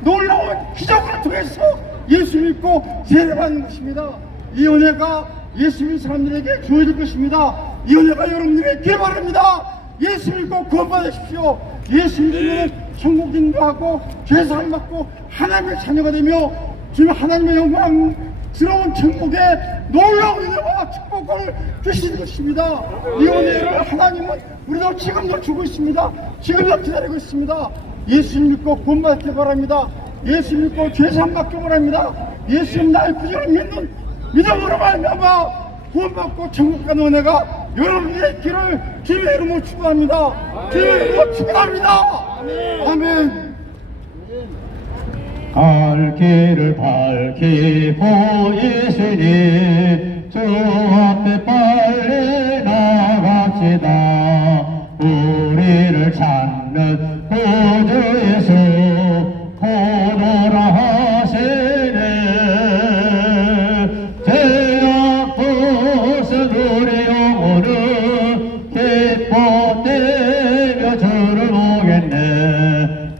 놀라운 기적을 통해서 예수 믿고 세례받는 것입니다. 이 은혜가 예수 믿는 사람들에게 주어질 것입니다. 이 은혜가 여러분들에게 있길 바랍니다. 예수 믿고 구원받으십시오. 예수 믿으면 천국 인도하고 죄사 안 받고 하나님의 자녀가 되며 지금 하나님의 영광스러운 천국에 놀라운 은혜와 축복을 주시는 것입니다. 이 은혜를 하나님은 우리도 지금도 주고 있습니다. 지금도 기다리고 있습니다. 예수 믿고 구원받기 바랍니다. 예수 믿고 죄사 안 받기 바랍니다. 예수님 나의 구주를 믿는 믿음으로 말미암아 구원받고 천국 가는 은혜가 여러분의 길을 주님의 이름으로 축원합니다. 주님의 이름으로 축원합니다. 아멘. 갈 길을 밝히고 있으니 주 앞에 빨리 나갑시다. 우리를 찾는 구주 예수 고도라 하시네. 죄악 벗은 우리 영혼은 기뻐되며 주를 보겠네.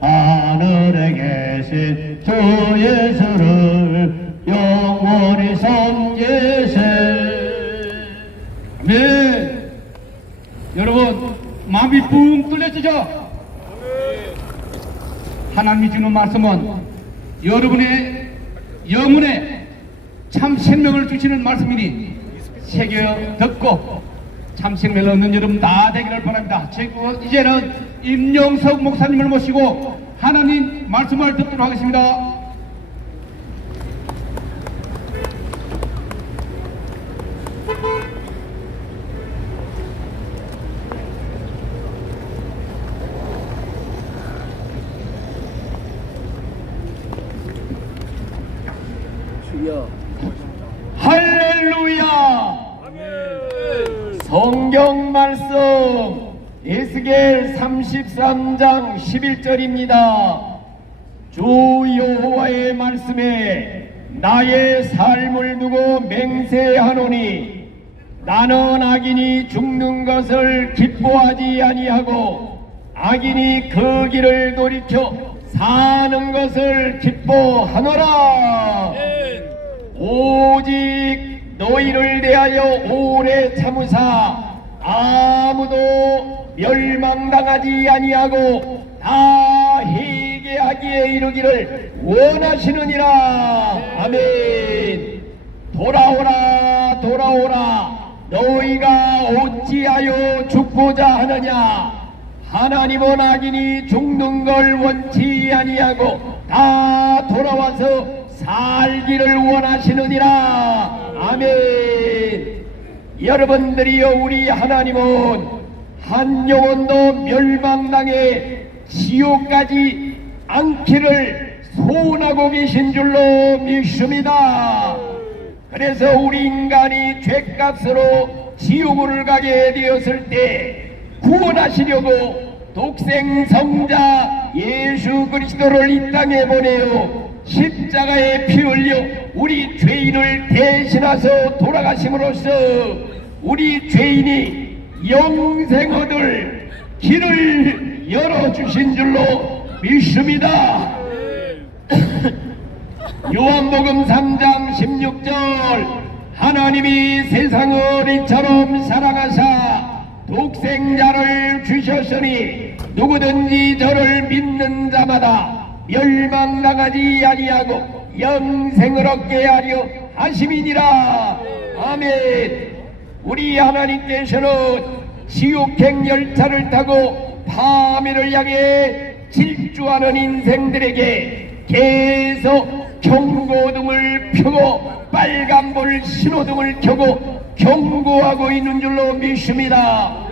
하늘에 계신 주 예수를 영원히 섬기세. 네, 여러분 마음이 붕 뚫려지죠? 하나님이 주는 말씀은 여러분의 영혼에 참 생명을 주시는 말씀이니 새겨 듣고 참 생명을 얻는 여러분 다 되기를 바랍니다. 이제는 임영석 목사님을 모시고 하나님 말씀을 듣도록 하겠습니다. 할렐루야. 성경 말씀 에스겔 33장 11절입니다. 주 여호와의 말씀에 나의 삶을 두고 맹세하노니 나는 악인이 죽는 것을 기뻐하지 아니하고 악인이 그 길을 돌이켜 사는 것을 기뻐하노라. 오직 너희를 대하여 오래 참으사 아무도 멸망당하지 아니하고 다 회개하기에 이르기를 원하시느니라. 아멘. 돌아오라 돌아오라 너희가 어찌하여 죽고자 하느냐. 하나님은 악인이 죽는 걸 원치 아니하고 다 돌아와서 살기를 원하시느니라. 아멘. 여러분들이여, 우리 하나님은 한 영혼도 멸망당해 지옥까지 않기를 소원하고 계신 줄로 믿습니다. 그래서 우리 인간이 죄값으로 지옥을 가게 되었을 때 구원하시려고 독생성자 예수 그리스도를 이 땅에 보내어 십자가에 피 흘려 우리 죄인을 대신하서 돌아가심으로써 우리 죄인이 영생 얻을 길을 열어주신 줄로 믿습니다. 요한복음 3장 16절 하나님이 세상을 이처럼 사랑하사 독생자를 주셨으니 누구든지 저를 믿는 자마다 멸망당하지 아니하고 영생을 얻게 하려 하심이니라. 아멘. 우리 하나님께서는 지옥행 열차를 타고 파멸을 향해 질주하는 인생들에게 계속 경고등을 펴고 빨간불 신호등을 켜고 경고하고 있는 줄로 믿습니다.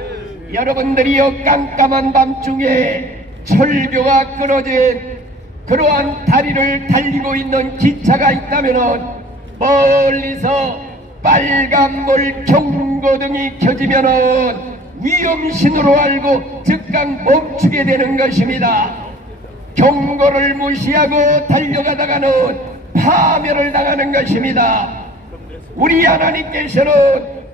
여러분들이여, 깜깜한 밤중에 철교가 끊어진 그러한 다리를 달리고 있는 기차가 있다면 멀리서 빨간불 경고등이 켜지면 위험신호로 알고 즉각 멈추게 되는 것입니다. 경고를 무시하고 달려가다가는 파멸을 당하는 것입니다. 우리 하나님께서는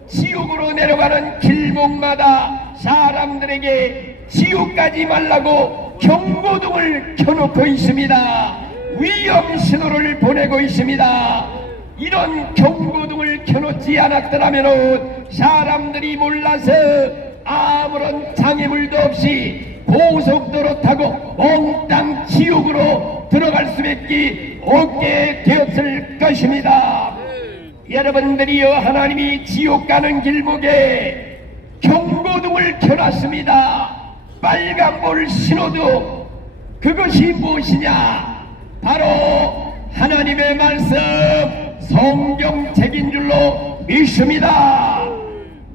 지옥으로 내려가는 길목마다 사람들에게 지옥 가지 말라고 경고등을 켜놓고 있습니다. 위험신호를 보내고 있습니다. 이런 경고등을 켜놓지 않았더라면 사람들이 몰라서 아무런 장애물도 없이 고속도로 타고 몽땅 지옥으로 들어갈 수밖에 없게 되었을 것입니다. 여러분들이여, 하나님이 지옥 가는 길목에 경고등을 켜놨습니다. 빨간불 신호등. 그것이 무엇이냐? 바로 하나님의 말씀, 성경책인 줄로 믿습니다.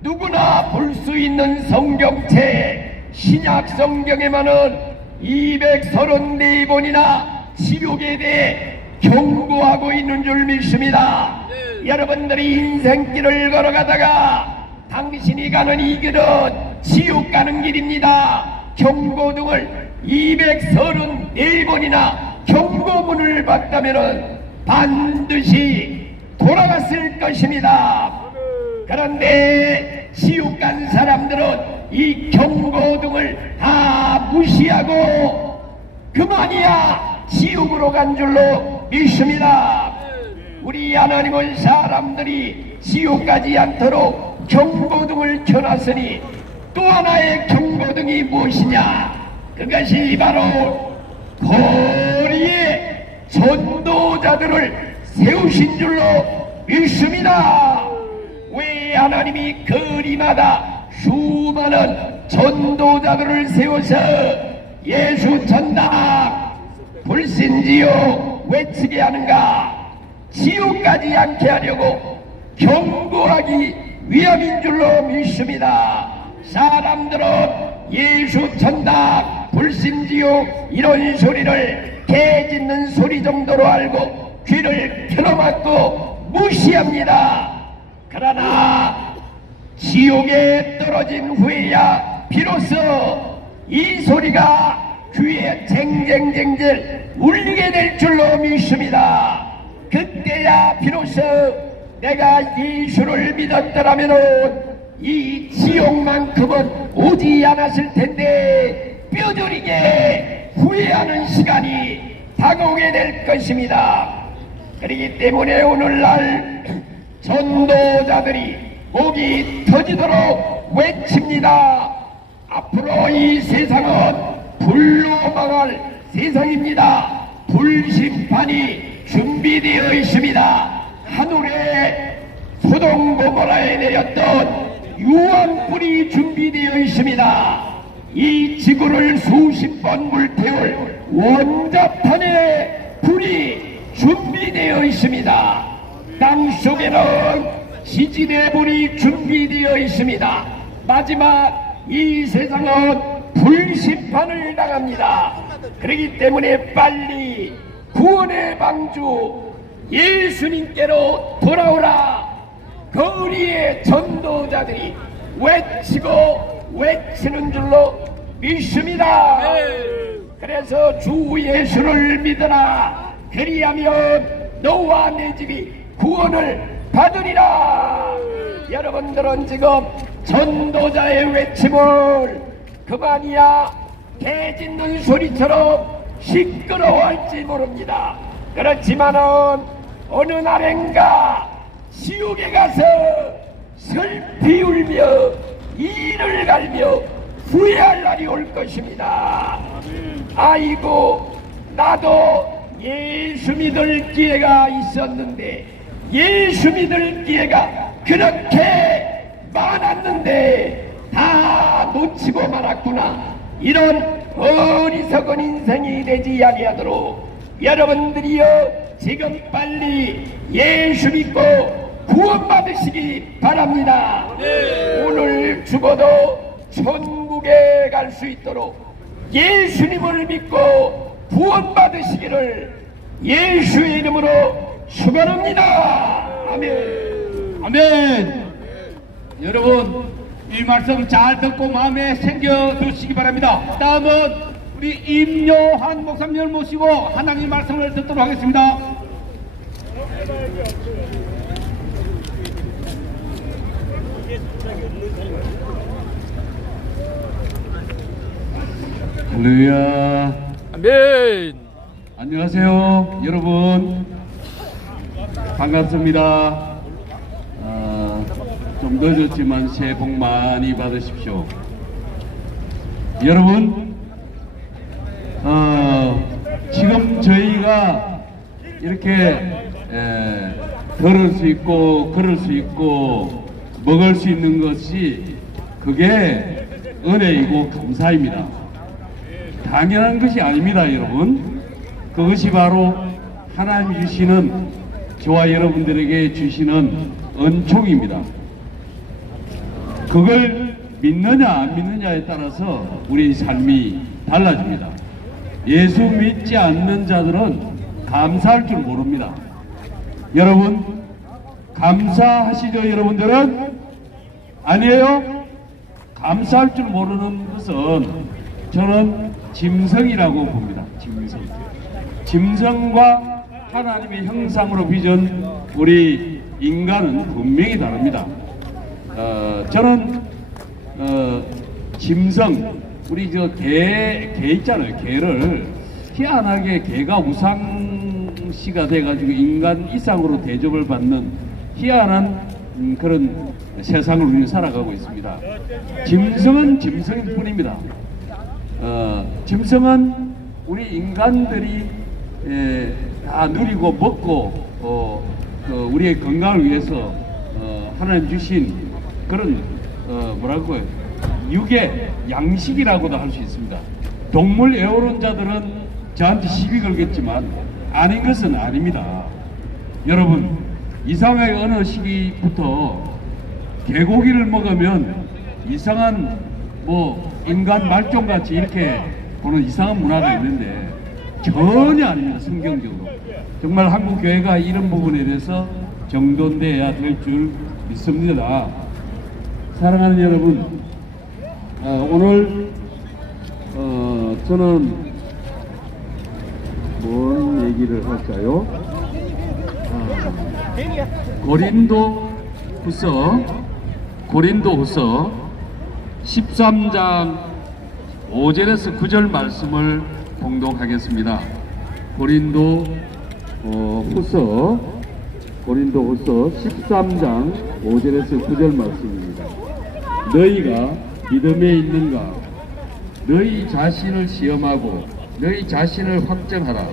누구나 볼 수 있는 성경책, 신약 성경에만은 234번이나 지옥에 대해 경고하고 있는 줄 믿습니다. 여러분들이 인생길을 걸어가다가 당신이 가는 이 길은 지옥 가는 길입니다. 경고등을 234번이나 경고문을 봤다면 반드시 돌아갔을 것입니다. 그런데 지옥 간 사람들은 이 경고등을 다 무시하고 그만이야 지옥으로 간 줄로 믿습니다. 우리 하나님은 사람들이 지옥 가지 않도록 경고등을 켜놨으니 또 하나의 경고등이 무엇이냐? 그것이 바로 거리에 전도자들을 세우신 줄로 믿습니다. 왜 하나님이 거리마다 수많은 전도자들을 세워서 예수 전당 불신지요 외치게 하는가? 지옥 가지 않게 하려고 경고하기 위함인 줄로 믿습니다. 사람들은 예수 전당 불신지요 이런 소리를 개 짖는 소리 정도로 알고 귀를 틀어막고 무시합니다. 그러나 지옥에 떨어진 후에야 비로소 이 소리가 귀에 쟁쟁쟁쟁 울리게 될 줄로 믿습니다. 그때야 비로소 내가 예수를 믿었더라면 이 지옥만큼은 오지 않았을 텐데 뼈저리게 후회하는 시간이 다가오게 될 것입니다. 그렇기 때문에 오늘날 전도자들이 목이 터지도록 외칩니다. 앞으로 이 세상은 불로 망할 세상입니다. 불심판이 준비되어 있습니다. 하늘에 소돔고모라에 내렸던 유황불이 준비되어 있습니다. 이 지구를 수십 번 불태울 원자탄의 불이 준비되어 있습니다. 땅속에는 지진의 불이 준비되어 있습니다. 마지막 이 세상은 불심판을 당합니다. 그렇기 때문에 빨리 구원의 방주 예수님께로 돌아오라. 거리의 전도자들이 외치는 줄로 믿습니다. 그래서 주 예수를 믿으라. 그리하면 너와 내 집이 구원을 받으리라. 여러분들은 지금 전도자의 외침을 그만이야 개 짖는 소리처럼 시끄러워할지 모릅니다. 그렇지만은 어느 날엔가 지옥에 가서 슬피 울며 이를 갈며 후회할 날이 올 것입니다. 아이고, 나도 예수 믿을 기회가 있었는데, 예수 믿을 기회가 그렇게 많았는데 다 놓치고 말았구나. 이런 어리석은 인생이 되지 아니하도록 여러분들이여 지금 빨리 예수 믿고 구원받으시기 바랍니다. 오늘 죽어도 천국에 갈 수 있도록 예수님을 믿고 구원받으시기를 예수의 이름으로 축원합니다. 아멘. 아멘. 여러분, 이 말씀 잘 듣고 마음에 새겨두시기 바랍니다. 다음은 우리 임요한 목사님을 모시고 하나님 말씀을 듣도록 하겠습니다. 할렐루야. 아멘. 안녕하세요, 여러분. 반갑습니다. 좀 늦었지만 새해 복 많이 받으십시오. 여러분, 우리가 이렇게 걸을 수 있고 걸을 수 있고 먹을 수 있는 것이 그게 은혜이고 감사입니다. 당연한 것이 아닙니다, 여러분. 그것이 바로 하나님 주시는 저와 여러분들에게 주시는 은총입니다. 그걸 믿느냐 안 믿느냐에 따라서 우리 삶이 달라집니다. 예수 믿지 않는 자들은 감사할 줄 모릅니다. 여러분 감사하시죠? 여러분들은 아니에요? 감사할 줄 모르는 것은 저는 짐승이라고 봅니다. 짐승과 하나님의 형상으로 빚은 우리 인간은 분명히 다릅니다. 저는 짐승, 우리 저 개 있잖아요. 개를 희한하게 개가 우상시가 돼가지고 인간 이상으로 대접을 받는 희한한 그런 세상을 우리는 살아가고 있습니다. 짐승은 짐승일 뿐입니다. 짐승은 우리 인간들이 다 누리고 먹고 우리의 건강을 위해서 하나님 주신 그런 뭐라고요? 육의 양식이라고도 할 수 있습니다. 동물 애호론자들은 저한테 시비 걸겠지만 아닌 것은 아닙니다. 여러분 이상하게 어느 시기부터 개고기를 먹으면 이상한 뭐 인간 말종같이 이렇게 보는 이상한 문화가 있는데 전혀 아닙니다. 성경적으로 정말 한국 교회가 이런 부분에 대해서 정돈돼야 될 줄 믿습니다. 사랑하는 여러분, 오늘 저는 뭔 얘기를 할까요? 고린도후서 13장 5절에서 9절 말씀을 봉독하겠습니다. 고린도후서 13장 5절에서 9절 말씀입니다. 너희가 믿음에 있는가? 너희 자신을 시험하고 너희 자신을 확정하라.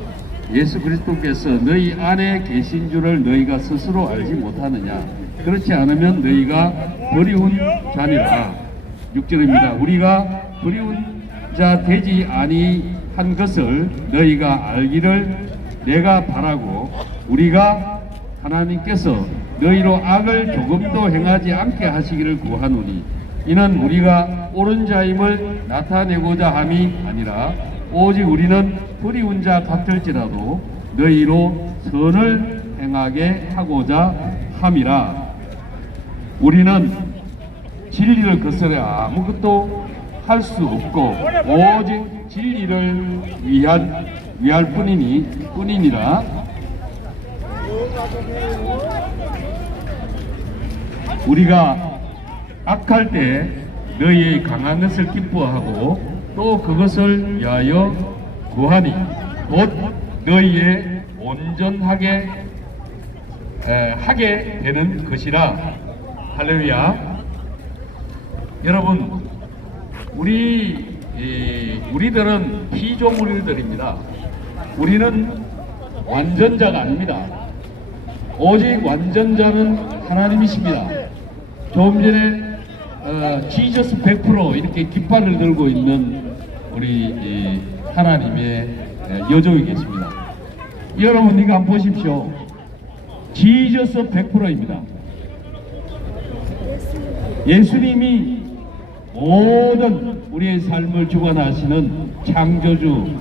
예수 그리스도께서 너희 안에 계신 줄을 너희가 스스로 알지 못하느냐? 그렇지 않으면 너희가 버리운 자니라. 6절입니다. 우리가 버리운 자 되지 아니한 것을 너희가 알기를 내가 바라고, 우리가 하나님께서 너희로 악을 조금도 행하지 않게 하시기를 구하노니, 이는 우리가 옳은 자임을 나타내고자 함이 아니라 오직 우리는 버리운 자 같을지라도 너희로 선을 행하게 하고자 함이라. 우리는 진리를 거스려 아무것도 할 수 없고 오직 진리를 위할 뿐이니라. 우리가 악할 때 너희의 강한 것을 기뻐하고 또 그것을 위하여 구하니 곧 너희의 온전하게 하게 되는 것이라. 할렐루야. 여러분, 우리들은 피조물들입니다. 우리는 완전자가 아닙니다. 오직 완전자는 하나님이십니다. 조금 전에 지저스 100% 이렇게 깃발을 들고 있는 우리 하나님의 여종이 계십니다. 여러분 이거 한번 보십시오. 지저스 100%입니다. 예수님이 모든 우리의 삶을 주관하시는 창조주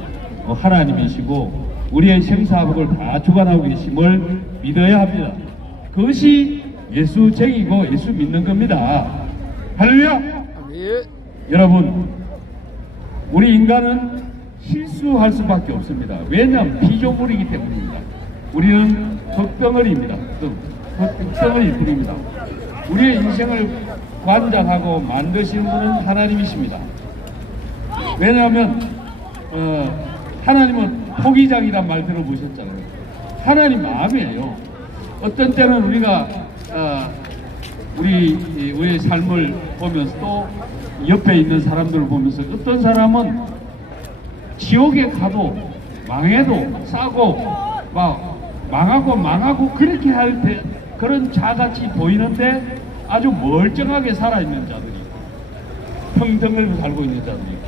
하나님이시고 우리의 생사복을 다 주관하고 계심을 믿어야 합니다. 그것이 예수쟁이고 예수 믿는 겁니다. 할렐루야. 여러분, 우리 인간은 실수할 수밖에 없습니다. 왜냐하면 피조물이기 때문입니다. 우리는 흙덩어리입니다. 흙덩어리일 뿐입니다. 우리의 인생을 관장하고 만드시는 분은 하나님이십니다. 왜냐하면 하나님은 포기장이란 말 들어보셨잖아요. 하나님 마음이에요. 어떤 때는 우리가 우리의 삶을 보면서 또 옆에 있는 사람들을 보면서 어떤 사람은 지옥에 가도 망해도 싸고 막 망하고 그렇게 할 때 그런 자같이 보이는데 아주 멀쩡하게 살아있는 자들이 있고 평등을 살고 있는 자들이 있고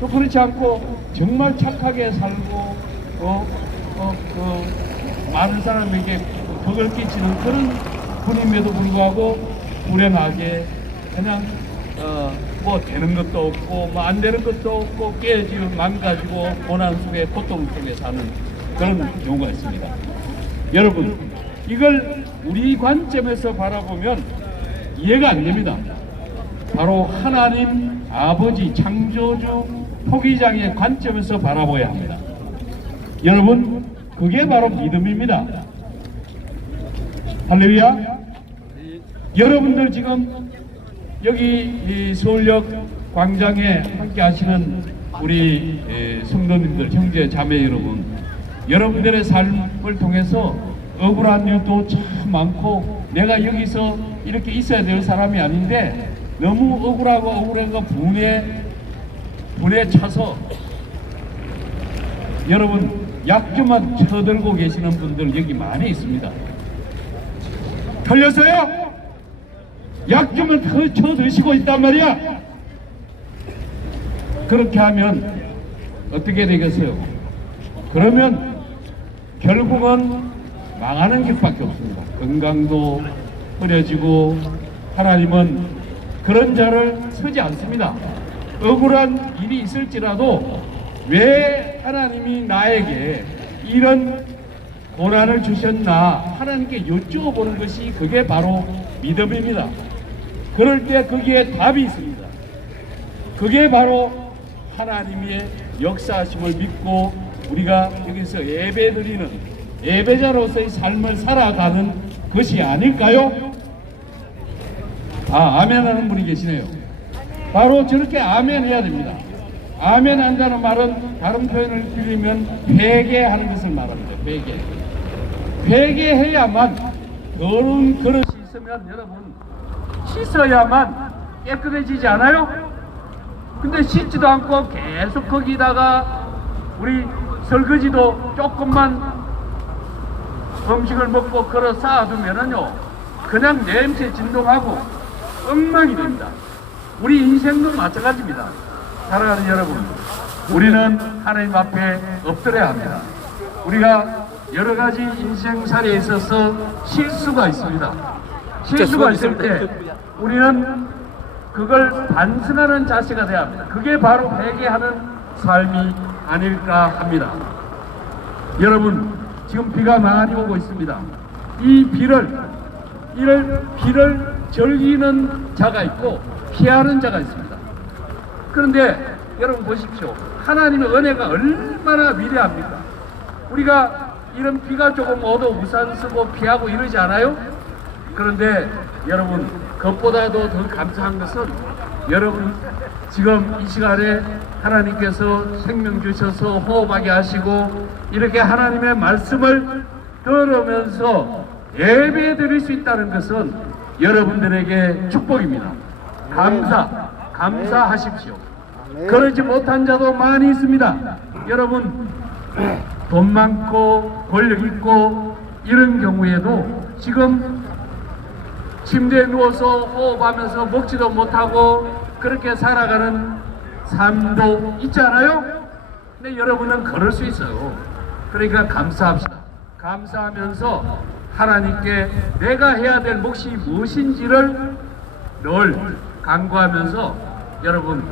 또 그렇지 않고 정말 착하게 살고 많은 사람에게 덕을 끼치는 그런 분임에도 불구하고 불행하게 그냥 뭐 되는 것도 없고 뭐 안 되는 것도 없고 깨지고 망가지고 고난 속에 고통 속에 사는 그런 경우가 있습니다. 여러분 이걸 우리 관점에서 바라보면 이해가 안 됩니다. 바로 하나님 아버지 창조주 포기장의 관점에서 바라봐야 합니다. 여러분 그게 바로 믿음입니다. 할렐루야. 여러분들 지금 여기 이 서울역 광장에 함께 하시는 우리 성도님들 형제 자매 여러분, 여러분들의 삶을 통해서 억울한 일도 참 많고 내가 여기서 이렇게 있어야 될 사람이 아닌데 너무 억울한 거 분에 차서 여러분 약주만 쳐들고 계시는 분들 여기 많이 있습니다. 틀렸어요? 약주만 쳐드시고 있단 말이야. 그렇게 하면 어떻게 되겠어요? 그러면 결국은 망하는 길밖에 없습니다. 건강도 흐려지고 하나님은 그런 자를 쓰지 않습니다. 억울한 일이 있을지라도 왜 하나님이 나에게 이런 고난을 주셨나 하나님께 여쭈어보는 것이 그게 바로 믿음입니다. 그럴 때 거기에 답이 있습니다. 그게 바로 하나님의 역사하심을 믿고 우리가 여기서 예배드리는 예배자로서의 삶을 살아가는 것이 아닐까요? 아멘 하는 분이 계시네요. 바로 저렇게 아멘 해야 됩니다. 아멘 한다는 말은 다른 표현을 빌리면 회개하는 것을 말합니다. 회개해야만 더러운 그릇이 있으면 여러분 씻어야만 깨끗해지지 않아요? 근데 씻지도 않고 계속 거기다가 우리 설거지도 조금만 음식을 먹고 걸어 쌓아두면은요 그냥 냄새 진동하고 엉망이 됩니다. 우리 인생도 마찬가지입니다. 사랑하는 여러분, 우리는 하나님 앞에 엎드려야 합니다. 우리가 여러 가지 인생살이에 있어서 실수가 있습니다. 실수가 있을 때 우리는 그걸 반성하는 자세가 되어야 합니다. 그게 바로 회개하는 삶이 아닐까 합니다. 여러분 지금 비가 많이 오고 있습니다. 이 비를 즐기는 자가 있고 피하는 자가 있습니다. 그런데 여러분 보십시오. 하나님의 은혜가 얼마나 위대합니까? 우리가 이런 비가 조금 오도 우산 쓰고 피하고 이러지 않아요? 그런데 여러분 그것보다도 더 감사한 것은 여러분 지금 이 시간에 하나님께서 생명 주셔서 호흡하게 하시고 이렇게 하나님의 말씀을 들으면서 예배 드릴 수 있다는 것은 여러분들에게 축복입니다. 감사하십시오. 그러지 못한 자도 많이 있습니다. 여러분 돈 많고 권력 있고 이런 경우에도 지금 침대에 누워서 호흡하면서 먹지도 못하고 그렇게 살아가는 삶도 있잖아요. 근데 여러분은 그럴 수 있어요. 그러니까 감사합시다. 감사하면서 하나님께 내가 해야 될 몫이 무엇인지를 늘 간구하면서 여러분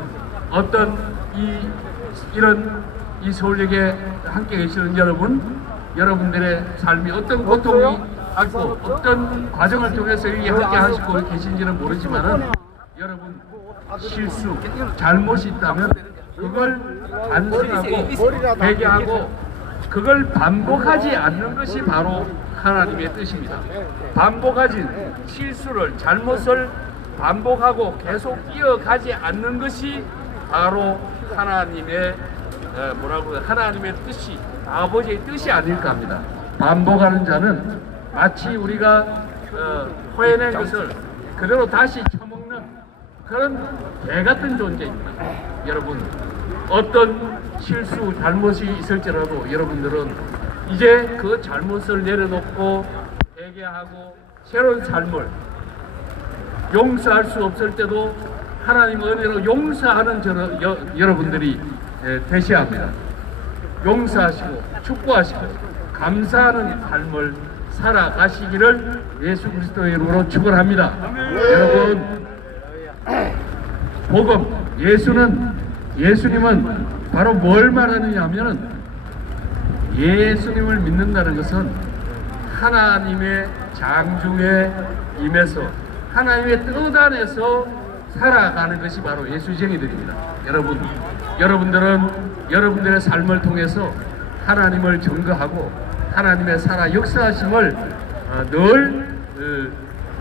어떤 이런 서울역에 함께 계시는 여러분들의 삶이 어떤 고통이 있고 어떤 과정을 통해서 여기 함께 하시고 계신지는 모르지만은 여러분 실수, 잘못이 있다면 그걸 반성하고 회개하고 그걸 반복하지 않는 것이 바로 하나님의 뜻입니다. 반복하지 실수를 잘못을 반복하고 계속 이어가지 않는 것이 바로 하나님의 하나님의 뜻이 아버지의 뜻이 아닐까 합니다. 반복하는 자는 마치 우리가 토해낸 것을 그대로 다시 처먹는 그런 개 같은 존재입니다. 여러분 어떤 실수, 잘못이 있을지라도 여러분들은 이제 그 잘못을 내려놓고 회개하고 새로운 삶을 용서할 수 없을 때도 하나님 은혜로 용서하는 여러분들이 되셔야 합니다. 용서하시고 축복하시고 감사하는 삶을 살아가시기를 예수 그리스도의 이름으로 축원합니다. 여러분, 복음, 예수님은 바로 뭘 말하느냐 하면은 예수님을 믿는다는 것은 하나님의 장중에 임해서 하나님의 뜻 안에서 살아가는 것이 바로 예수의 정의들입니다. 여러분들은 여러분들의 삶을 통해서 하나님을 증거하고 하나님의 살아 역사하심을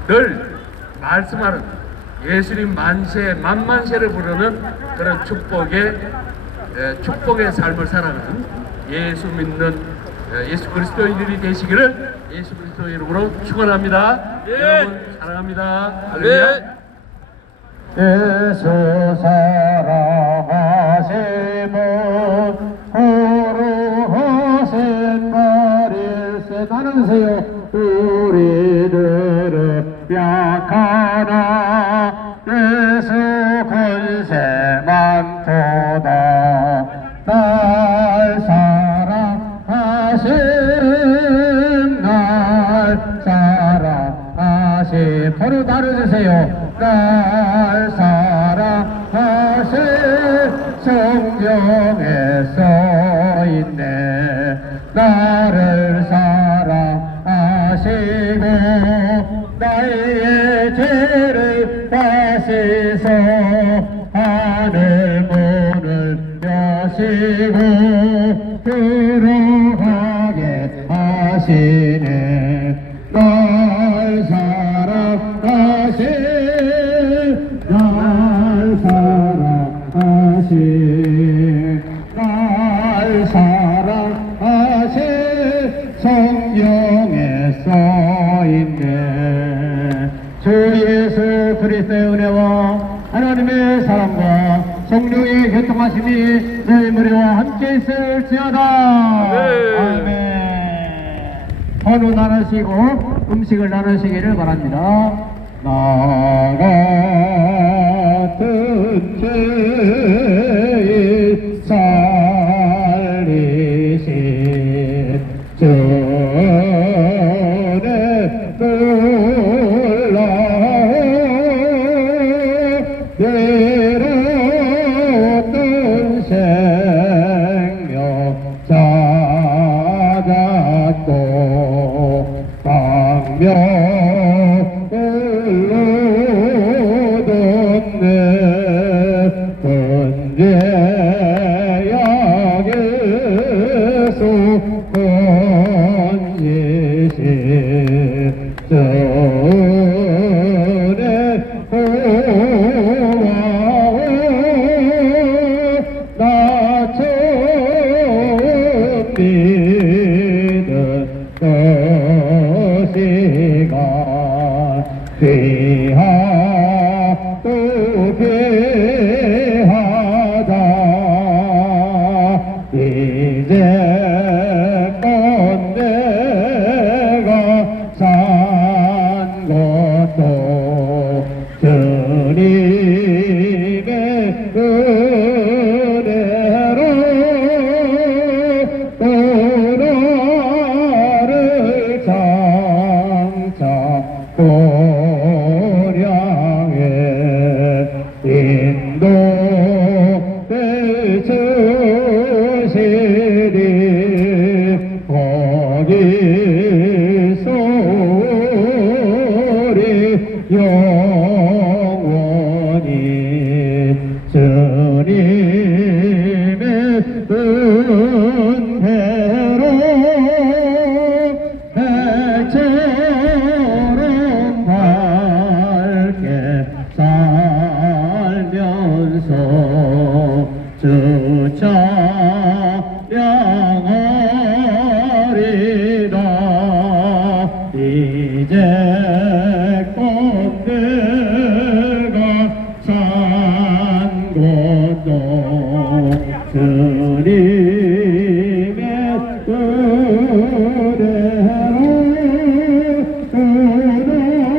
늘 말씀하는 예수님 만세를 부르는 그런 축복의 삶을 살아가는 예수 믿는 예수 그리스도인들이 되시기를 예수 그리스도의 이름으로 축원합니다. 여러분 사랑합니다. 할렐루야. 예수 사랑하심은 거룩하신 말일세. 나누세요. 우리들은 약하나 예수 권세 많도다. 날 사랑하신 날 사랑하신 바로 나눠주세요. 날 사랑하신 성경에 써있네. 나를 사랑하시고 나의 죄를 다시서 하늘 문을 여시고 들어가게 하시네. 날 사랑하신 날 사랑하신 성경에 써있네. 주 예수 그리스도의 은혜와 하나님의 사랑과 성령의 교통하심이 너희 무리와 함께 있을지어다. 아멘. 서로 나누시고 음식을 나누시기를 바랍니다. 나 같은 죄인 살리신 주의 놀라운 내렸던 생명 찾았고 광명을 얻었네. 번제약에서 건지신 전에 고마워. 나 처음 믿은 것이가 귀하고 귀하다. 이제껏 내가 산 것도 주님의 은혜로 또 나를 장차 고량에 인도해 주시리. 거기서 우리 영원히 주님의 은혜로 해처럼 밝게 살면서 주 찬양하리라. 이제껏 내가 산 것도 주